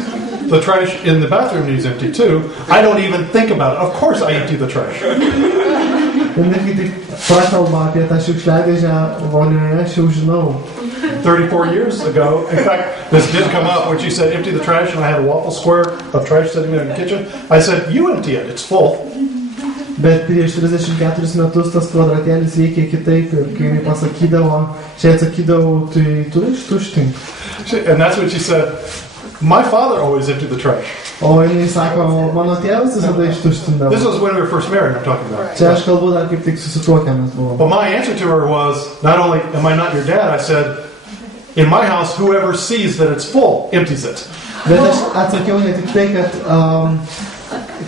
the trash in the bathroom needs empty too, I don't even think about it. Of course I empty the trash. Ir netgi tik prakalba apie tą šiukšliadėžę vonioje, aš jau žinau. 34 years ago, in fact, this did come up when she said empty the trash and I had a waffle square of trash sitting there in the kitchen. I said, you empty it, it's full. Bet prieš 34 metus tas kvadratėlis veikia kitaip ir kai jinai pasakydavo, čia atsakydavau, tai tu ištuštink. And that's what she said. My father always emptied the trash. O jinai sako, mano tėvas visada ištuštindavo. This was when we were first married, I'm talking about. Čia aš kalbu dar kaip tik susituokę mes buvom. But my answer to her was, not only am I not your dad, I said, in my house, whoever sees that it's full empties it. Bet aš atsakiau ne tik tai,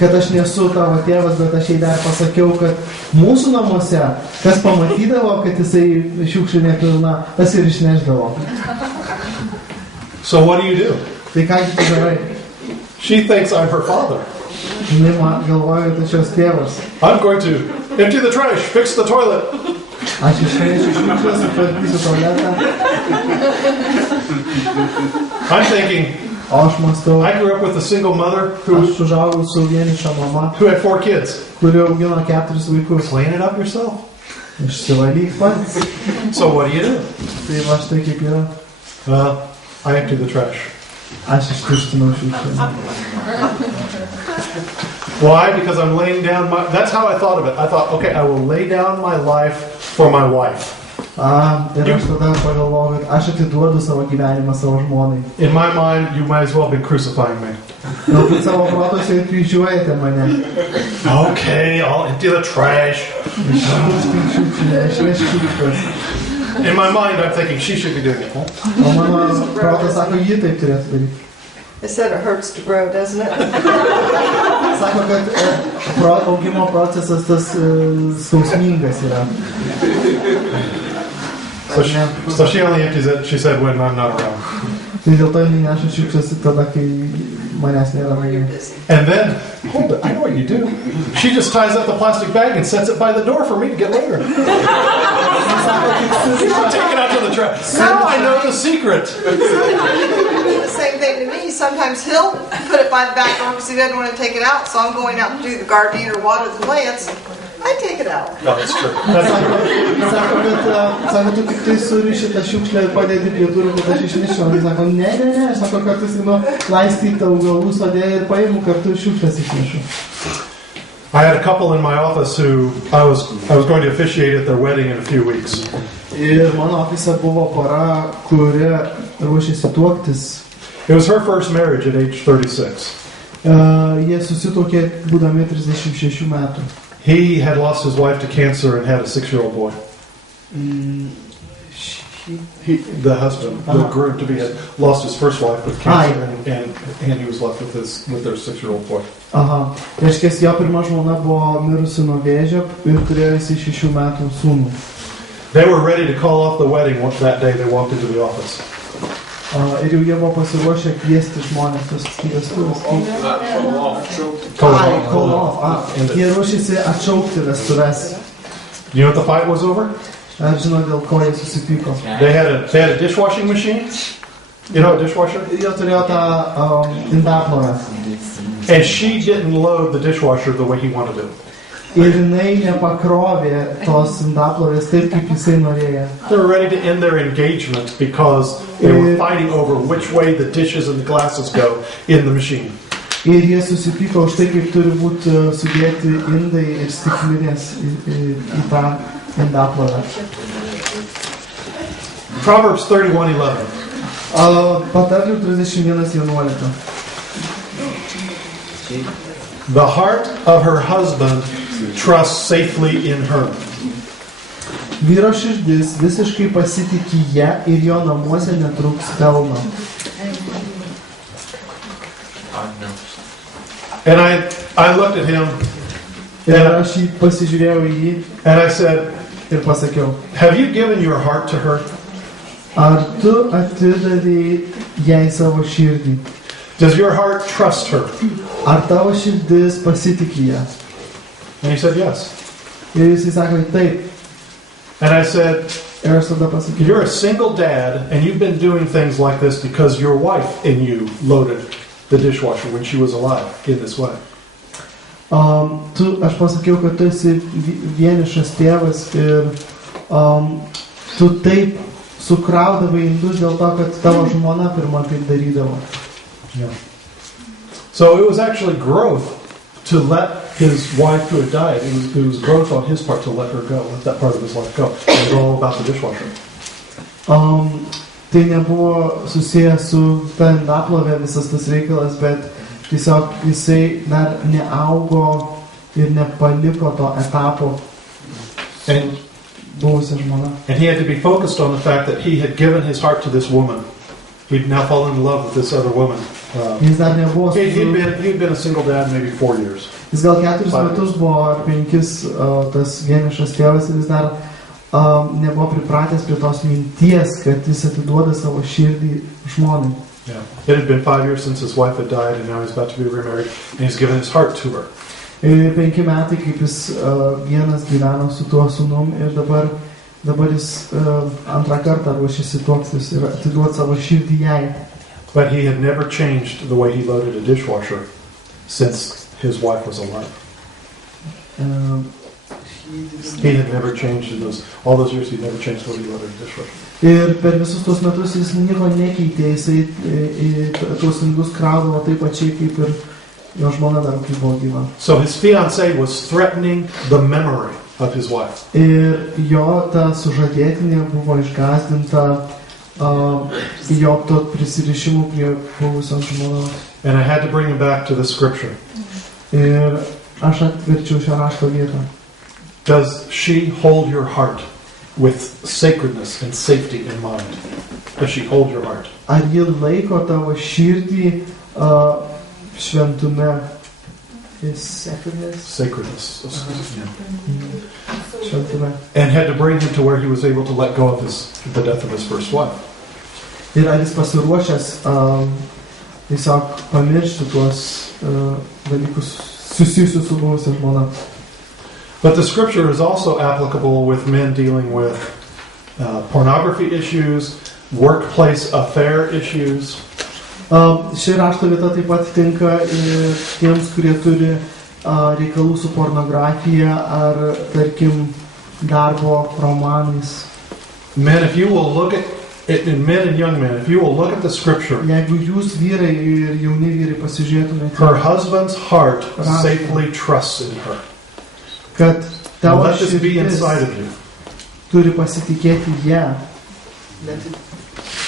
kad aš nesu tavo tėvas, bet aš jai dar pasakiau, kad mūsų namuose, kas pamatydavo, kad jisai šiukšlinė pilna, tas ir išneždavo. So what do you do? Tai kągi tu darai? She thinks I'm her father. Jinai galvoja, kad aš jos tėvas. I'm going to empty the trash, fix the toilet. Aš išnešiu šiukšlės, sutvarkysiu tualetą. I'm thinking, O aš mąstau, I grew up with a single mother who aš užaugau su vieniša mama, had 4 kids. kuri augino 4 vaikus. Clean it up yourself. Išsivalyk pats. So what do you do? Tai va štai kaip yra. I empty the trash. Aš ištuštinau šiukšlę. Why? Because I'm laying down that's how I thought of it. I thought, okay, I will lay down my life for my wife. Ir aš tada pagalvojau, kad aš atiduodu savo gyvenimą savo žmonai. In my mind, you might as well have been crucifying me. Galbūt savo protose ir kryžiuojate mane. Okay, I'll empty the trash. In my mind, I'm thinking she should be doing it. O mano protas sako, ji taip turėtų daryti. They said it hurts to grow, doesn't it? Sako, kad augimo procesas tas skausmingas yra. So she only empties it, she said, when I'm not around. Tai dėl to jinai neša šiukšles tada, kai manęs nėra namie. And then, hold it, I know what you do. She just ties up the plastic bag and sets it by the door for me to get later. Take it out to the trash. Now I know the secret. The same thing to me. Sometimes he'll put it by the back door because he doesn't want to take it out. So I'm going out to do the gardening or water the plants. I take it out. No, that's true. Sako, tu tik tai suriši tą šiukšlę ir padėti prie durų, kad aš išnešiau. Sako, ne. Sako, kartais laistyti augalų sode ir paimu kartu šiukšlės išnešu. I had a couple in my office who I was going to officiate at their wedding in a few weeks. Ir mano ofise buvo pora, kuri ruošėsi tuoktis. It was her first marriage at age 36. Jie susituokė būdami 36 metų. He had lost his wife to cancer and had a 6-year-old boy. The husband, the groom to be, had lost his first wife with cancer, and he was left with their 6-year-old boy. Aha. Reiškia, jo pirma žmona buvo mirusi nuo vėžio ir turėjo 6 metų sūnų. They were ready to call off the wedding that day they walked into the office. Ir jau jie buvo pasiruošę kviesti žmonės tos vestuvės. Call off. Jie ruošėsi atšaukti vestuves. You know what the fight was over? Ar žino, dėl ko jie susipyko? They had a dishwashing machine. You know a dishwasher? Jie turėjo tą indaplovę. And she didn't load the dishwasher the way he wanted to. Ir jinai nepakrovė tos indaplovės taip, kaip jisai norėjo. They were ready to end their engagement because they were fighting over which way the dishes and the glasses go in the machine. Ir jie susipyko už tai, kaip turi būti sudėti indai ir stiklinės į tą indaplovę. Proverbs 31:11. Patarlių 31:11. The heart of her husband trusts safely in her. Vyro širdis visiškai pasitiki ją ir jo namuose netrūks pelno. And I looked at him Ir aš jį pasižiūrėjau į jį and I said, ir pasakiau, have you given your heart to her? ar tu atidavei jai savo širdį? Does your heart trust her? Ar tavo širdis pasitiki ją? And he said, yes. Ir jisai sako, taip. And I said, Ir aš tada pasakiau, you're a single dad and you've been doing things like this because your wife and you loaded the dishwasher when she was alive in this way. Aš pasakiau, kad tu esi vienišas tėvas ir tu taip sukraudavai indus dėl to, kad tavo žmona pirma taip darydavo. Yeah. So it was actually growth to let his wife who had died, it was growth on his part to let her go, let that part of his life go. It was all about the dishwasher. Tai nebuvo susijęs su ta indaplovė visas tas reikalas, bet tiesiog jisai dar neaugo ir nepaliko to etapo buvusią žmoną. And he had to be focused on the fact that he had given his heart to this woman. He'd now fallen in love with this other woman. Jis dar nebuvo... He'd been a single dad maybe 4 years. Jis gal 4 metus buvo ar 5 tas vienišas tėvas ir jis dar nebuvo pripratęs prie tos minties, kad jis atiduoda savo širdį žmonai. Yeah. It had been 5 years since his wife had died and now he's about to be remarried and he's given his heart to her. 5 metai, kaip jis vienas gyveno su tuo sūnum ir dabar jis antrą kartą ruošiasi tuoktis ir atiduoti savo širdį jai. But he had never changed the way he loaded a dishwasher since his wife was alive. He had never changed in all those years. He'd never changed the way he loaded a dishwasher. Ir per visus tos metus jis nieko nekeitė, jisai tuos indus kraudavo taip pačiai kaip ir jo žmona dar kai buvo gyva. So his fiancée was threatening the memory of his wife. Ir jo ta sužadėtinė buvo išgąsdinta jo to prisirišimu prie buvusios žmonos. And I had to bring him back to the scripture. Ir aš atverčiau šią rašto vietą. Does she hold your heart with sacredness and safety in mind? Does she hold your heart? Ar ji laiko tavo širdį šventume? Sacredness. Šventume. And had to bring him to where he was able to let go of the death of his first wife. Ir ar jis pasiruošęs tiesiog pamiršti tuos dalykus susijusius su buvusia žmona. But the scripture is also applicable with men dealing with pornography issues, workplace affair issues. Ši rašto vieta taip pat tinka ir tiems, kurie turi reikalų su pornografija ar, tarkim, darbo romanais. Men, if you will look at men and young men, if you will look at the scripture, Jeigu jūs vyrai ir jauni vyrai pasižiūrėtumėte, her husband's heart safely trusts in her. kad And tavo let this be širdis inside of you. turi pasitikėti ją.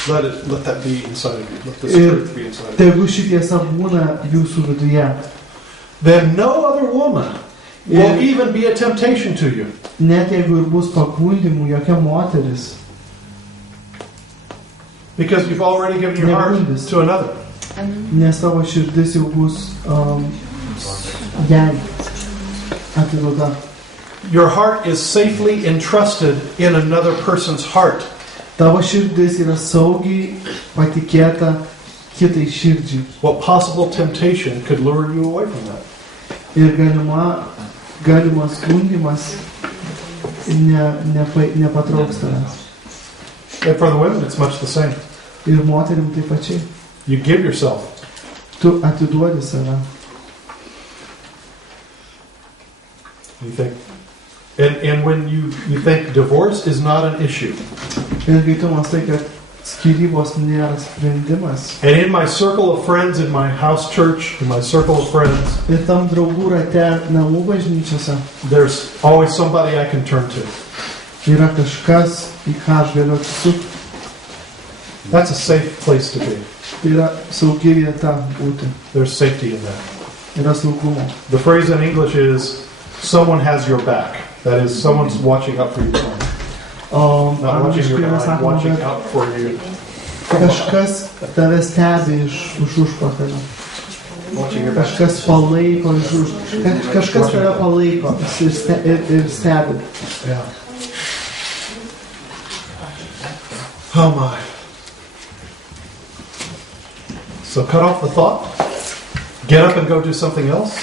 Let that be inside of you. Let this truth be inside of you. Tegu ši tiesa būna jūsų viduje. Then no other woman will even be a temptation to you. Net jeigu ir bus pagundimų, jokia moteris. Because you've already given your heart to another. Nes tavo širdis jau bus jai atiduota. Your heart is safely entrusted in another person's heart. Tavo širdis yra saugiai patikėta kitai širdžiai. What possible temptation could lure you away from that? Ir galimas gundymas nepatrauks tavęs. And for the women, it's much the same. Ir moterim taip pačiai. You give yourself. Tu atiduodi save. You think, and when you think divorce is not an issue. Ir kai tu mąstai, kad skyrybos nėra sprendimas. And in my circle of friends, in my house church, in my circle of friends, Ir tam draugų rate namų bažnyčiose there's always somebody I can turn to. yra kažkas, į ką aš galiu atsisukti. That's a safe place to be. Tai yra saugi vieta būti. There's safety in that. Yra saugumo. The phrase in English is, someone has your back. That is, someone's watching out for you. Not watching your Angliškai mes back, sakome, watching kad out for you. kažkas tave stebi už užpakalio. Watching your back. Kažkas palaiko kažkas tave palaiko ir stebi. Yeah. Oh my. So cut off the thought. Get up and go do something else.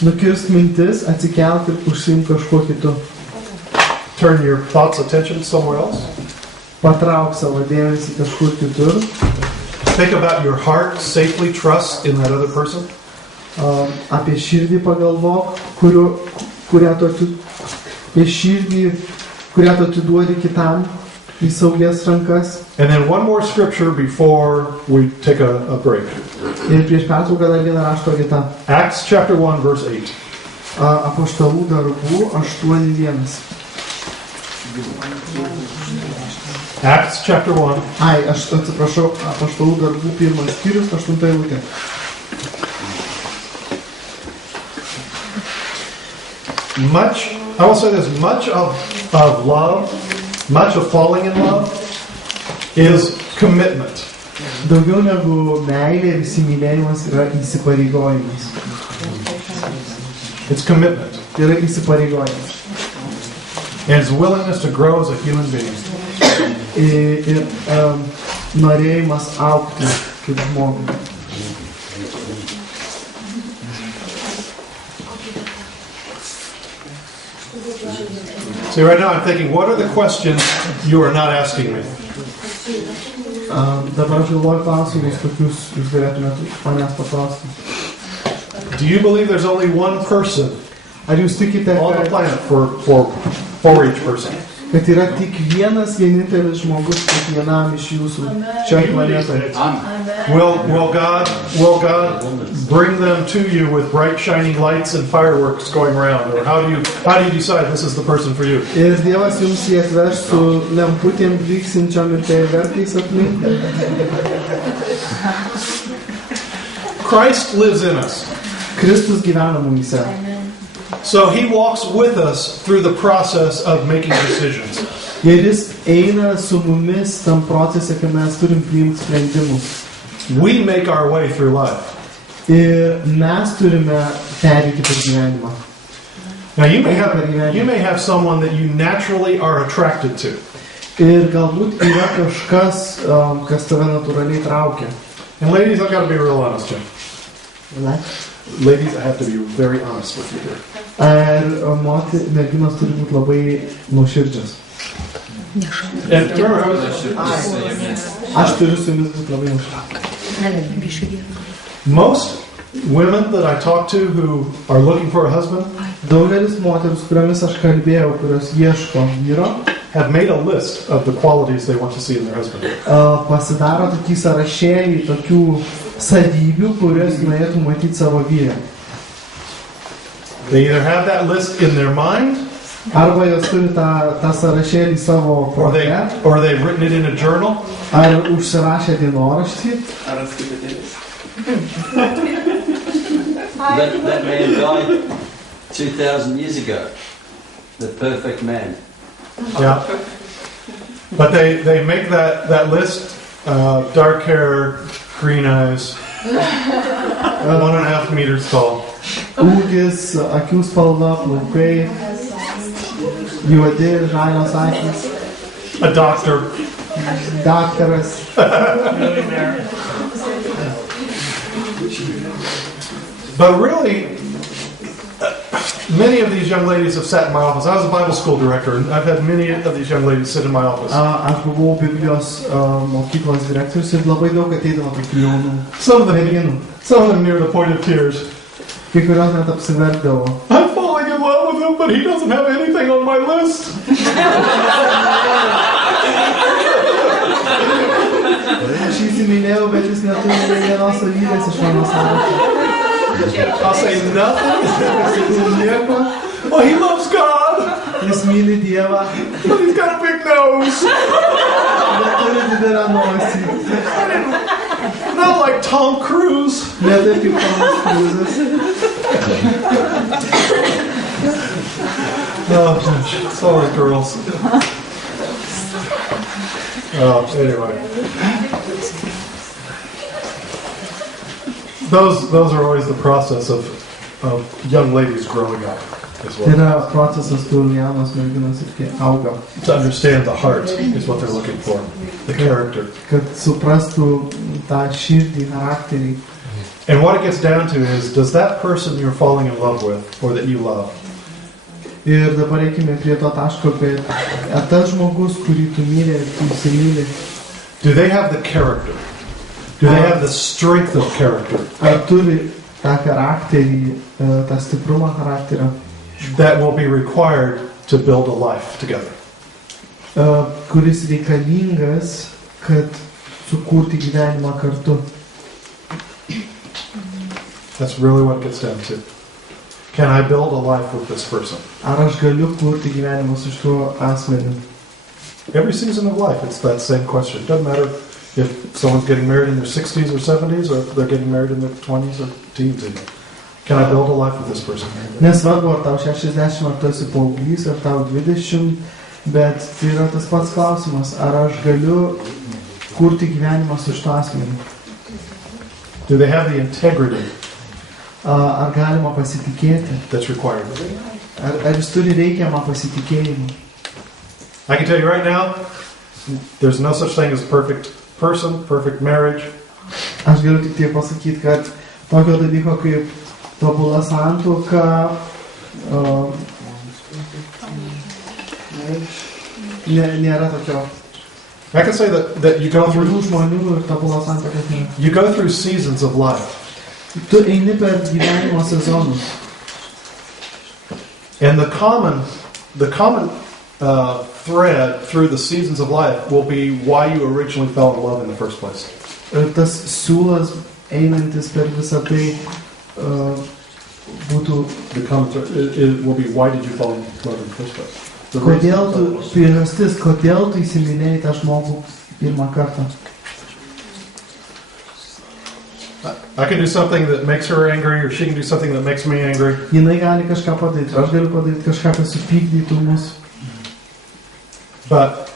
Nukirst mintis, atsikelt ir užsiim kažkuo kitu. Turn your thoughts' attention somewhere else. Patrauk savo dėmesį kažkur kitur. Think about your heart safely trust in that other person. Apie širdį pagalvok, kurią tu atiduodi kitam į saugias rankas. And then one more scripture before we take a break. Ir prieš pertrauką dar vieną rašto vietą. Acts chapter 1 verse 8. Apaštalų darbų 8:1. Acts chapter 1. Aš atsiprašau, Apaštalų darbų 1 skyrius 8 eilutė. I will say this, much of love, much of falling in love is commitment. Daugiau negu meilė ir įsimylėjimas yra įsipareigojimas. It's commitment. Tai yra įsipareigojimas. And it's willingness to grow as a human being. Ir norėjimas augti kaip žmogui. See, right now I'm thinking, what are the questions you are not asking me? Dabar aš galvoju klausimus, kokius jūs galėtumėte manęs paklausti. Do you believe there's only one person Ar jūs tikite, on the kad planet for each person? kad yra tik vienintelis žmogus kiekvienam iš jūsų šioje planetoje. Will God bring them to you with bright shining lights and fireworks going around? Or how do you decide this is the person for you? Ir Dievas jums jį atveš su lemputėm bliksinčiom ir fejerverkais aplink. Christ lives in us. Kristus gyvena mumyse. So he walks with us through the process of making decisions. Ir jis eina su mumis tam procese, kai mes turim priimti sprendimus. We make our way through life. Ir mes turime pereiti per gyvenimą. Now you may have someone that you naturally are attracted to. Ir galbūt yra kažkas, kas tave natūraliai traukia. And ladies, I've got to be real honest here. Ladies, I have to be very honest with you here. Ir merginos turi būti labai nuoširdžios. And remember, Aš turiu su jumis būti labai nuoširdžios. most women that I talk to who are looking for a husband Daugelis moterų, su kuriomis aš kalbėjau, kurios ieško vyro, have made a list of the qualities they want to see in their husband. pasidaro tokį sąrašėlį tokių savybių, kurias norėtų matyti savo vyrą. They either have that list in their mind, Arba jos turi tą sąrašėlį savo or prote, they've written it in a journal, ar užsirašė dienoraštį. That man died 2,000 years ago. The perfect man. yeah. But they make that list, dark hair, green eyes, 1.5 meters tall. Ūgis, akių spalva, plaukai, juodi, žalios akys, A doctor. daktaras. But really, many of these young ladies have sat in my office. I was a Bible school director, and I've had many of these young ladies sit in my office. Aš buvau Biblijos mokyklos direktorius ir labai daug ateidavo tokių jaunų Some of merginų. them near the point of tears. Kai kurios net apsiverkdavo. I'm falling in love with him, but he doesn't have anything on my list. Aš įsimylėjau, bet jis neturi nė vienos savybės iš mano sąrašo. I'll say nothing. Nieko. Well, he loves God, Jis myli Dievą, but he's got a big nose. bet turi didelę nosį. Not like Tom Cruise. Ne taip kaip Tomas Kruzas. Oh, gosh. Sorry, girls. Anyway. Those are always the process of young ladies growing up as Tai well. yra procesas, kur jaunos merginos irgi auga. To understand the heart is what they're looking for, the character. Kad suprastų tą širdį, charakterį. And what it gets down to is, does that person you're falling in love with, or that you love, Ir dabar reikime prie to taško, kad ar tas žmogus, kurį tu myli ir tu įsimyli, do they have the character? Do they have the strength of character ar turi tą charakterį, tą stiprumą charakterio, that will be required to build a life together? kuris reikalingas, kad sukurti gyvenimą kartu. That's really what it gets down to. Can I build a life with this person? Ar aš galiu kurti gyvenimą su šiuo asmeniu? Every season of life, it's that same question. It doesn't matter if someone's getting married in their 60s or 70s, or if they're getting married in their 20s or teens. Can I build a life with this person? Nesvarbu, ar tau 60, ar tu esi paauglys, ar tau 20, bet tai yra tas pats klausimas, ar aš galiu kurti gyvenimą su šituo asmeniu. Do they have the integrity Ar galima pasitikėti? that's required? Ar jis turi reikiamą pasitikėjimą? I can tell you right now, there's no such thing as perfect person, perfect marriage. Aš galiu tik tai pasakyti, kad tokio dalyko kaip tobula santuoka nėra tokio. I can say that you go Tobulų through žmonių ir tobula santuoka nėra. you go through seasons of life, Tu eini per gyvenimo sezonus. and the common thread through the seasons of life will be why you originally fell in love in the first place. Ir tas siūlas einantis per visą tai būtų, It will be why did you fall in love in the first place. The kodėl tu, reason- priežastis, kodėl tu įsimylėjai tą žmogų pirmą kartą. I can do something that makes her angry, or she can do something that makes me angry. Jinai gali kažką padaryti, aš galiu padaryti kažką, kas supykdytų mus. But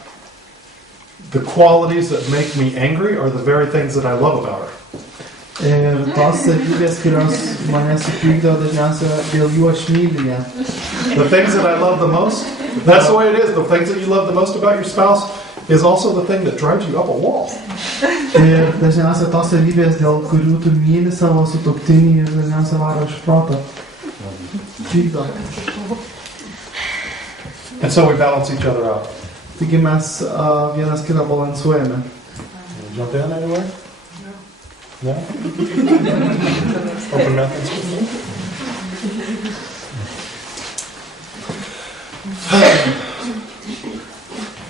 the qualities that make me angry are the very things that I love about her. Ir tos savybės, kurios mane supykdo, dažniausiai dėl jų aš myliu ją. The things that I love the most, that's the way it is. The things that you love the most about your spouse is also the thing that drives you up a wall. Ir dažniausiai tos savybės, dėl kurių tu myli savo sutuoktinį ir dažniausiai varo iš proto. Pykdo. And so we balance each other out. Taigi mes vienas kitą balansuojame. Jump in anywhere? No? Open methods.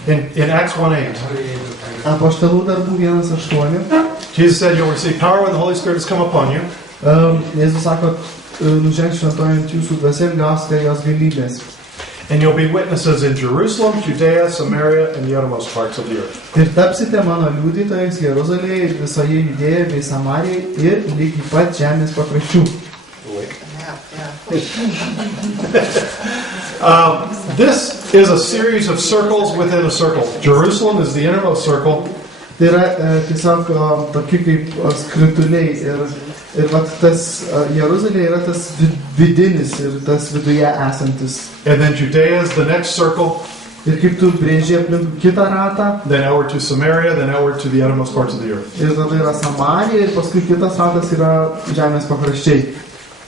In Acts 1:8, Apaštalų darbų 1:8. Jesus said, "You'll receive power when the Holy Spirit has come upon you, Jėzus sako, nužengs šventojant jūsų dvasia ir gausite jos galybės. and you'll be witnesses in Jerusalem, Judea, Samaria, and the uttermost parts of the earth." Ir tapsite mano liudytojais Jeruzalėje ir visoje Judėjoje bei Samarijoje ir lygiai pat žemės pakraščių. This is a series of circles within a circle. Jerusalem is the innermost circle, Tai yra tiesiog tokie kaip skrituliai ir vat tas Jeruzalė yra tas vidinis ir tas viduje esantis. and then Judea is the next circle, Ir kaip tu brėži aplink kitą ratą, then outward to Samaria, then outward to the uttermost parts of the earth. ir tada yra Samarija ir paskui kitas ratas yra žemės pakraščiai.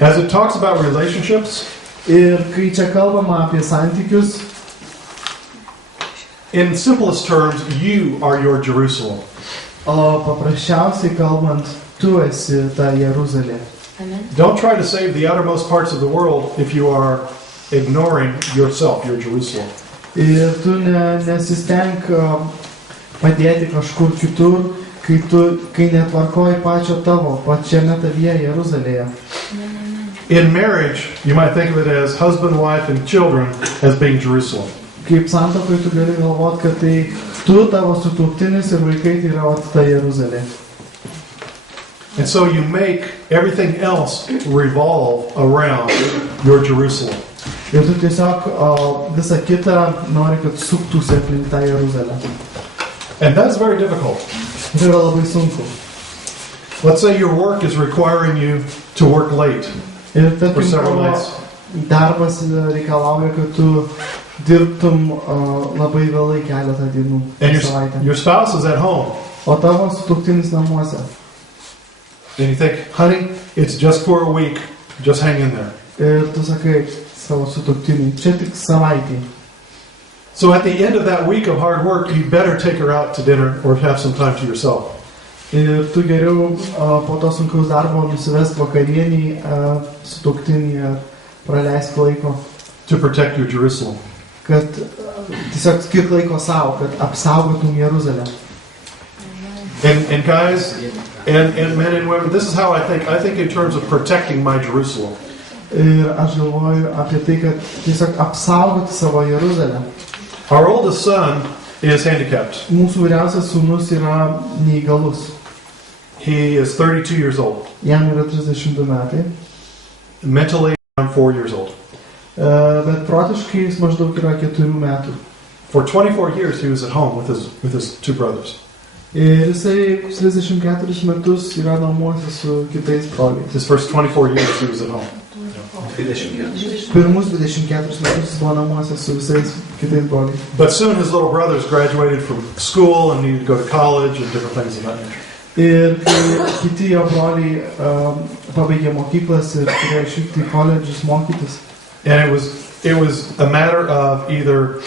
As it talks about relationships, Ir kai čia kalbama apie santykius, in simplest terms, you are your Jerusalem. o paprasčiausiai kalbant, tu esi ta Jeruzalė. Don't try to save the uttermost parts of the world if you are ignoring yourself, your Jerusalem. Ir tu nesisteng padėti kažkur kitur, kai netvarkoji pačio tavo, pačiame tavyje Jeruzalėje. In marriage, you might think of it as husband, wife, and children as being Jerusalem. Kaip santuokai tu gali galvoti, kad tai tu, tavo sutuoktinis ir vaikai tai yra vat ta Jeruzalė. And so you make everything else revolve around your Jerusalem. Ir tu tiesiog visą kitą nori, kad suktųsi aplink tą Jeruzalę. And that's very difficult. Tai yra labai sunku. Let's say your work is requiring you to work late Ir for tarkim, several tavo nights. darbas reikalauja, kad tu dirbtum labai vėlai keletą dienų And per savaitę. your spouse is at home. O tavo sutuoktinis namuose. And you think, honey, it's just for a week. Just hang in there. Ir tu sakai savo sutuoktiniui, čia tik savaitė. So at the end of that week of hard work, you better take her out to dinner or have some time to yourself. Ir tu geriau po to sunkaus darbo nusivest vakarienį sutuoktinį ar praleisk laiko, To protect your Jerusalem. kad tiesiog skirk laiko savo, kad apsaugotum Jeruzalę. And guys, and men and women, this is how I think. I think in terms of protecting my Jerusalem. Ir aš galvoju apie tai, kad tiesiog apsaugoti savo Jeruzalę. Our oldest son is handicapped. Mūsų vyriausias sūnus yra neįgalus. He is 32 years old. Jam yra 32 metai. Mentally, I'm 4 years old. Bet protiškai jis maždaug yra 4 metų. For 24 years, he was at home with his two brothers. Ir jisai 34 metus yra namuose su kitais broliais. His first 24 years, he was at home. Pirmus 24 metus jis buvo namuose su visais kitais broliais. But soon his little brothers graduated from school and needed to go to college and different things of that nature. Ir kai kiti jo broliai pabaigė mokyklas ir turėjo išvykti į koledžius mokytis. And it was a matter of either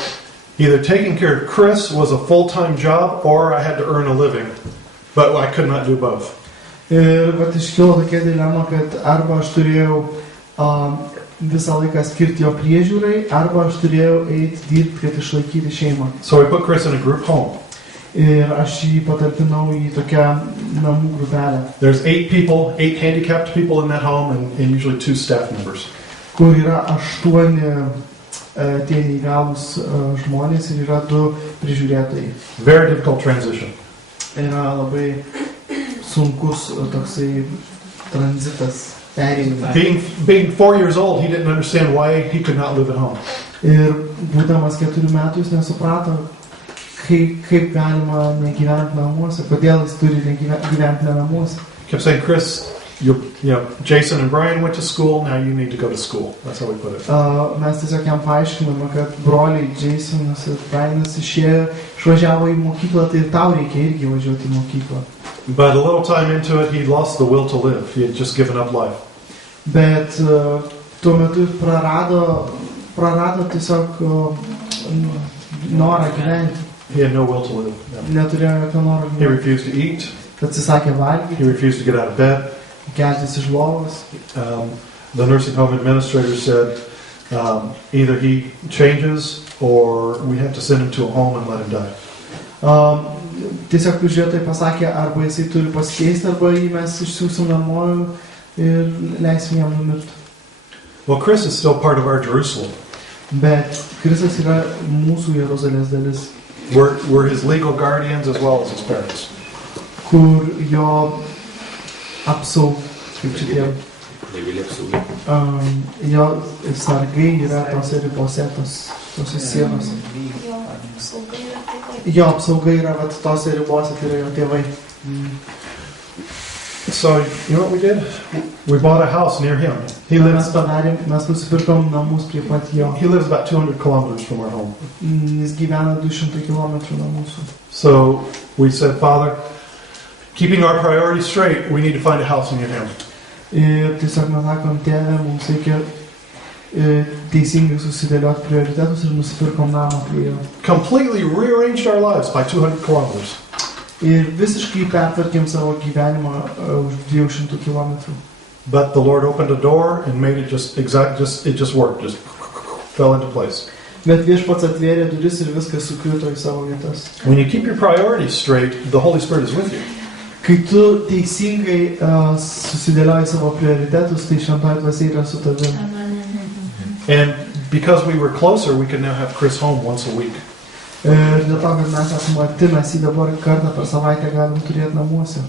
taking care of Chris was a full-time job or I had to earn a living, but I could not do both. Ir vat iškilo tokia dilema, kad arba aš turėjau visą laiką skirti jo priežiūrai, arba aš turėjau eiti dirbti, kad išlaikyti šeimą. So we put Chris in a group home. Ir aš jį patalpinau į tokią namų grupelę, There's 8 people, 8 handicapped people in that home, and usually 2 staff members. kur yra 8 tie neįgalūs žmonės ir yra 2 prižiūrėtojai. Very difficult transition. Yra labai sunkus toksai tranzitas, perėjimas. Being 4 years old, he didn't understand why he could not live at home. Ir būdamas 4 metų jis nesuprato, kaip galima negyventi namuose, kodėl jis turi gyventi ne namuose. He kept saying, Chris, Jason and Brian went to school, now you need to go to school. That's how we put it. Mes tiesiog jam paaiškiname, kad broliai Jasonas ir Brianas išvažiavo į mokyklą, tai ir tau reikia irgi važiuoti į mokyklą. But a little time into it, he lost the will to live. He had just given up life. Bet tuo metu jis prarado tiesiog norą gyventi. He had no will to live. Neturėjo jokio noro He gyventi. refused to eat. Atsisakė He valgyti, refused to get out of bed. keltis iš lovos. The nursing home administrator said either he changes or we have to send him to a home and let him die. Tiesiog prižiūrėtojai pasakė, arba jisai turi pasikeisti, arba jį mes išsiųsim namo ir leisim jam numirti. Well, Chris is still part of our Jerusalem. Bet Kristas yra mūsų Jeruzalės dalis, We're his legal guardians as well as his parents. kur jo jo sargai yra tose ribose, tose sienose. Jo apsauga yra tose ribose, tai yra jo tėvai. So, you know what we did? We bought a house near him. Mes nusipirkom namus prie pat jo. He lives about 200 kilometers from our home. Jis gyvena 200 km nuo mūsų. So we said, Father, keeping our priorities straight, we need to find a house near him. Ir tiesiog mes sakom, tėve, mums reikia teisingai susidėlioti prioritetus ir nusipirkom namą prie jo. Completely rearranged our lives by 200 kilometers. Ir visiškai pertvarkėm savo gyvenimą už 200 km. But the Lord opened a door and made it it just worked, just fell into place. Bet Viešpats atvėrė duris ir viskas sukrito į savo vietas. When you keep your priorities straight, the Holy Spirit is with you. Kai tu teisingai susidėlioji savo prioritetus, tai Šventoji Dvasia yra su tavimi. And because we were closer, we could now have Chris home once a week. Ir dėl to, kad mes esame arti, mes jį dabar kartą per savaitę galim turėti namuose.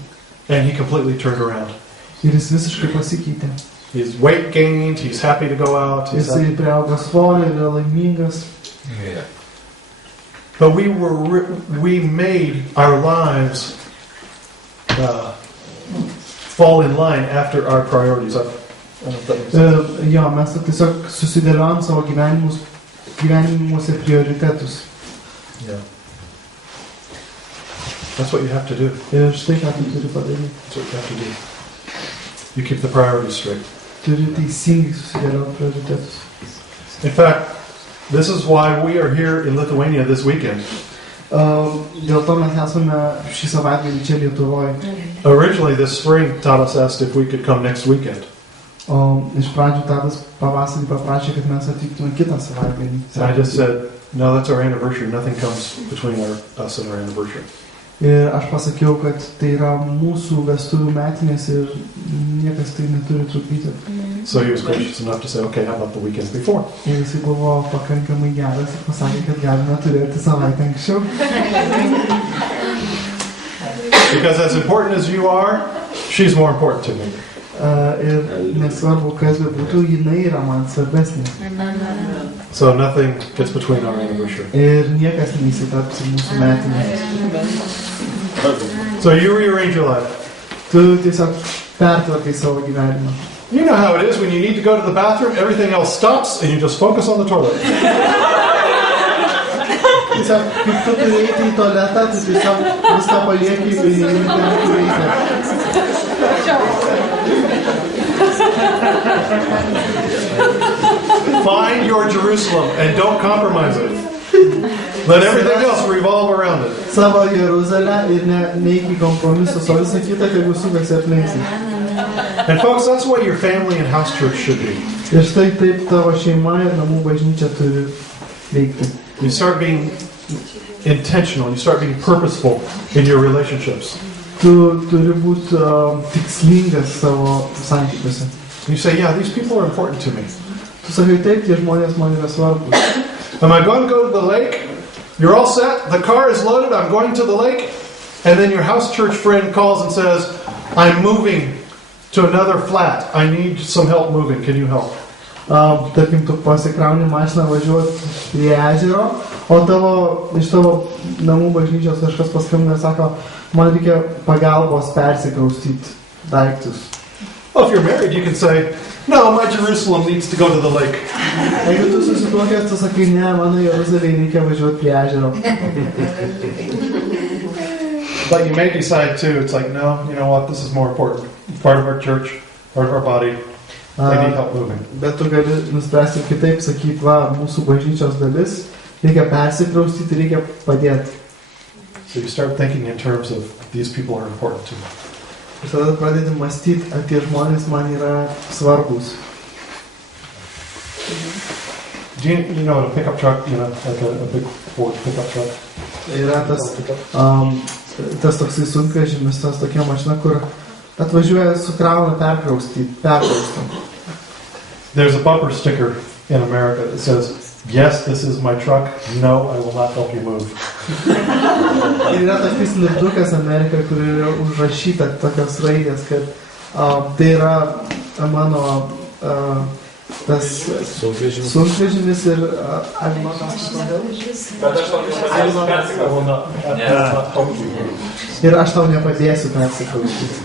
And he completely turned around. Ir jis visiškai pasikeitė. His weight gained, he's happy to go out. Jisai priaugo svorį, yra laimingas. Yeah. But we made our lives fall in line after our priorities. I don't know if that makes sense. Jo, mes tiesiog susidėliojom savo gyvenimuose prioritetus. Yeah. That's what you have to do. Ir štai ką tu turi padaryti. That's what you have to do. You keep the priorities straight. Turi teisingai susidėlioti prioritetus. In fact, this is why we are here in Lithuania this weekend. Dėl to mes esame šį savaitgalį čia Lietuvoje. Originally this spring, Tadas asked if we could come next weekend. Iš pradžių Tadas pavasarį paprašė, kad mes atvyktume kitą savaitgalį. And I just said, no, that's our anniversary. Nothing comes between us and our anniversary. Ir aš pasakiau, kad tai yra mūsų vestuvių metinės ir niekas tai neturi trukdyti. So he was gracious enough to say, okay, how about the weekend before? Ir jisai buvo pakankamai geras ir pasakė, kad galime turėti savaitę anksčiau. Because as important as you are, she's more important to me. Ir nesvarbu, kas bebūtų, jinai yra man svarbesnė. So nothing gets between our anniversary. Ir niekas neįsitaps į mūsų metinės. So you rearrange your life. Tu tiesiog pertvarkai savo gyvenimą. You know how it is when you need to go to the bathroom, everything else stops and you just focus on the toilet. Tiesiog, kaip tu turi eiti į tualetą, tu tiesiog viską palieki ir eini ten, kur eiti. Find your Jerusalem and don't compromise it. Let everything else revolve around it. Savo Jeruzalę ir neiki kompromisus, o visą kitą, kai bus sukasi aplinkui. And folks, that's what your family and house church should be. Ir štai taip tavo šeima ir namų bažnyčia turi veikti. You start being intentional, you start being purposeful in your relationships. Tu turi būti tikslingas savo santykiuose. You say, yeah, these people are important to me. Tu sakai taip, tie žmonės man yra svarbus. Am I going to go to the lake? You're all set, the car is loaded, I'm going to the lake. And then your house church friend calls and says, I'm moving to another flat. I need some help moving. Can you help? Tarkim, tu pasikrauni mašiną važiuoti prie ežero, o iš tavo namų bažnyčios kažkas paskambina ir sako, man reikia pagalbos persikraustyti daiktus. Well, if you're married, you can say, no, my Jerusalem needs to go to the lake. Jeigu tu susituokęs, tu sakai, ne, mano Jeruzalei reikia važiuoti prie ežero. But you may decide too, it's like, no, you know what, this is more important. It's part of our church, part of our body. They need help moving. Bet tu gali nuspręsti kitaip, sakyti, va, mūsų bažnyčios dalis, reikia persikraustyti, reikia padėti. So you start thinking in terms of these people are important to me. Ir tada pradedi mąstyti, ar tie žmonės man yra svarbus. Do you know what a pickup truck, like a big Ford pickup truck? Yra tas toksai sunkvežimis, tas tokia mašina, kur atvažiuoja sukrauna perkraustam. There's a bumper sticker in America that says, yes, this is my truck. No, I will not help you move. Ir yra toks lipdukas Amerikoje, kur yra užrašyta tokios raidės, kad tai yra mano tas sunkvežimis ir ir aš tau nepadėsiu persikraustyti.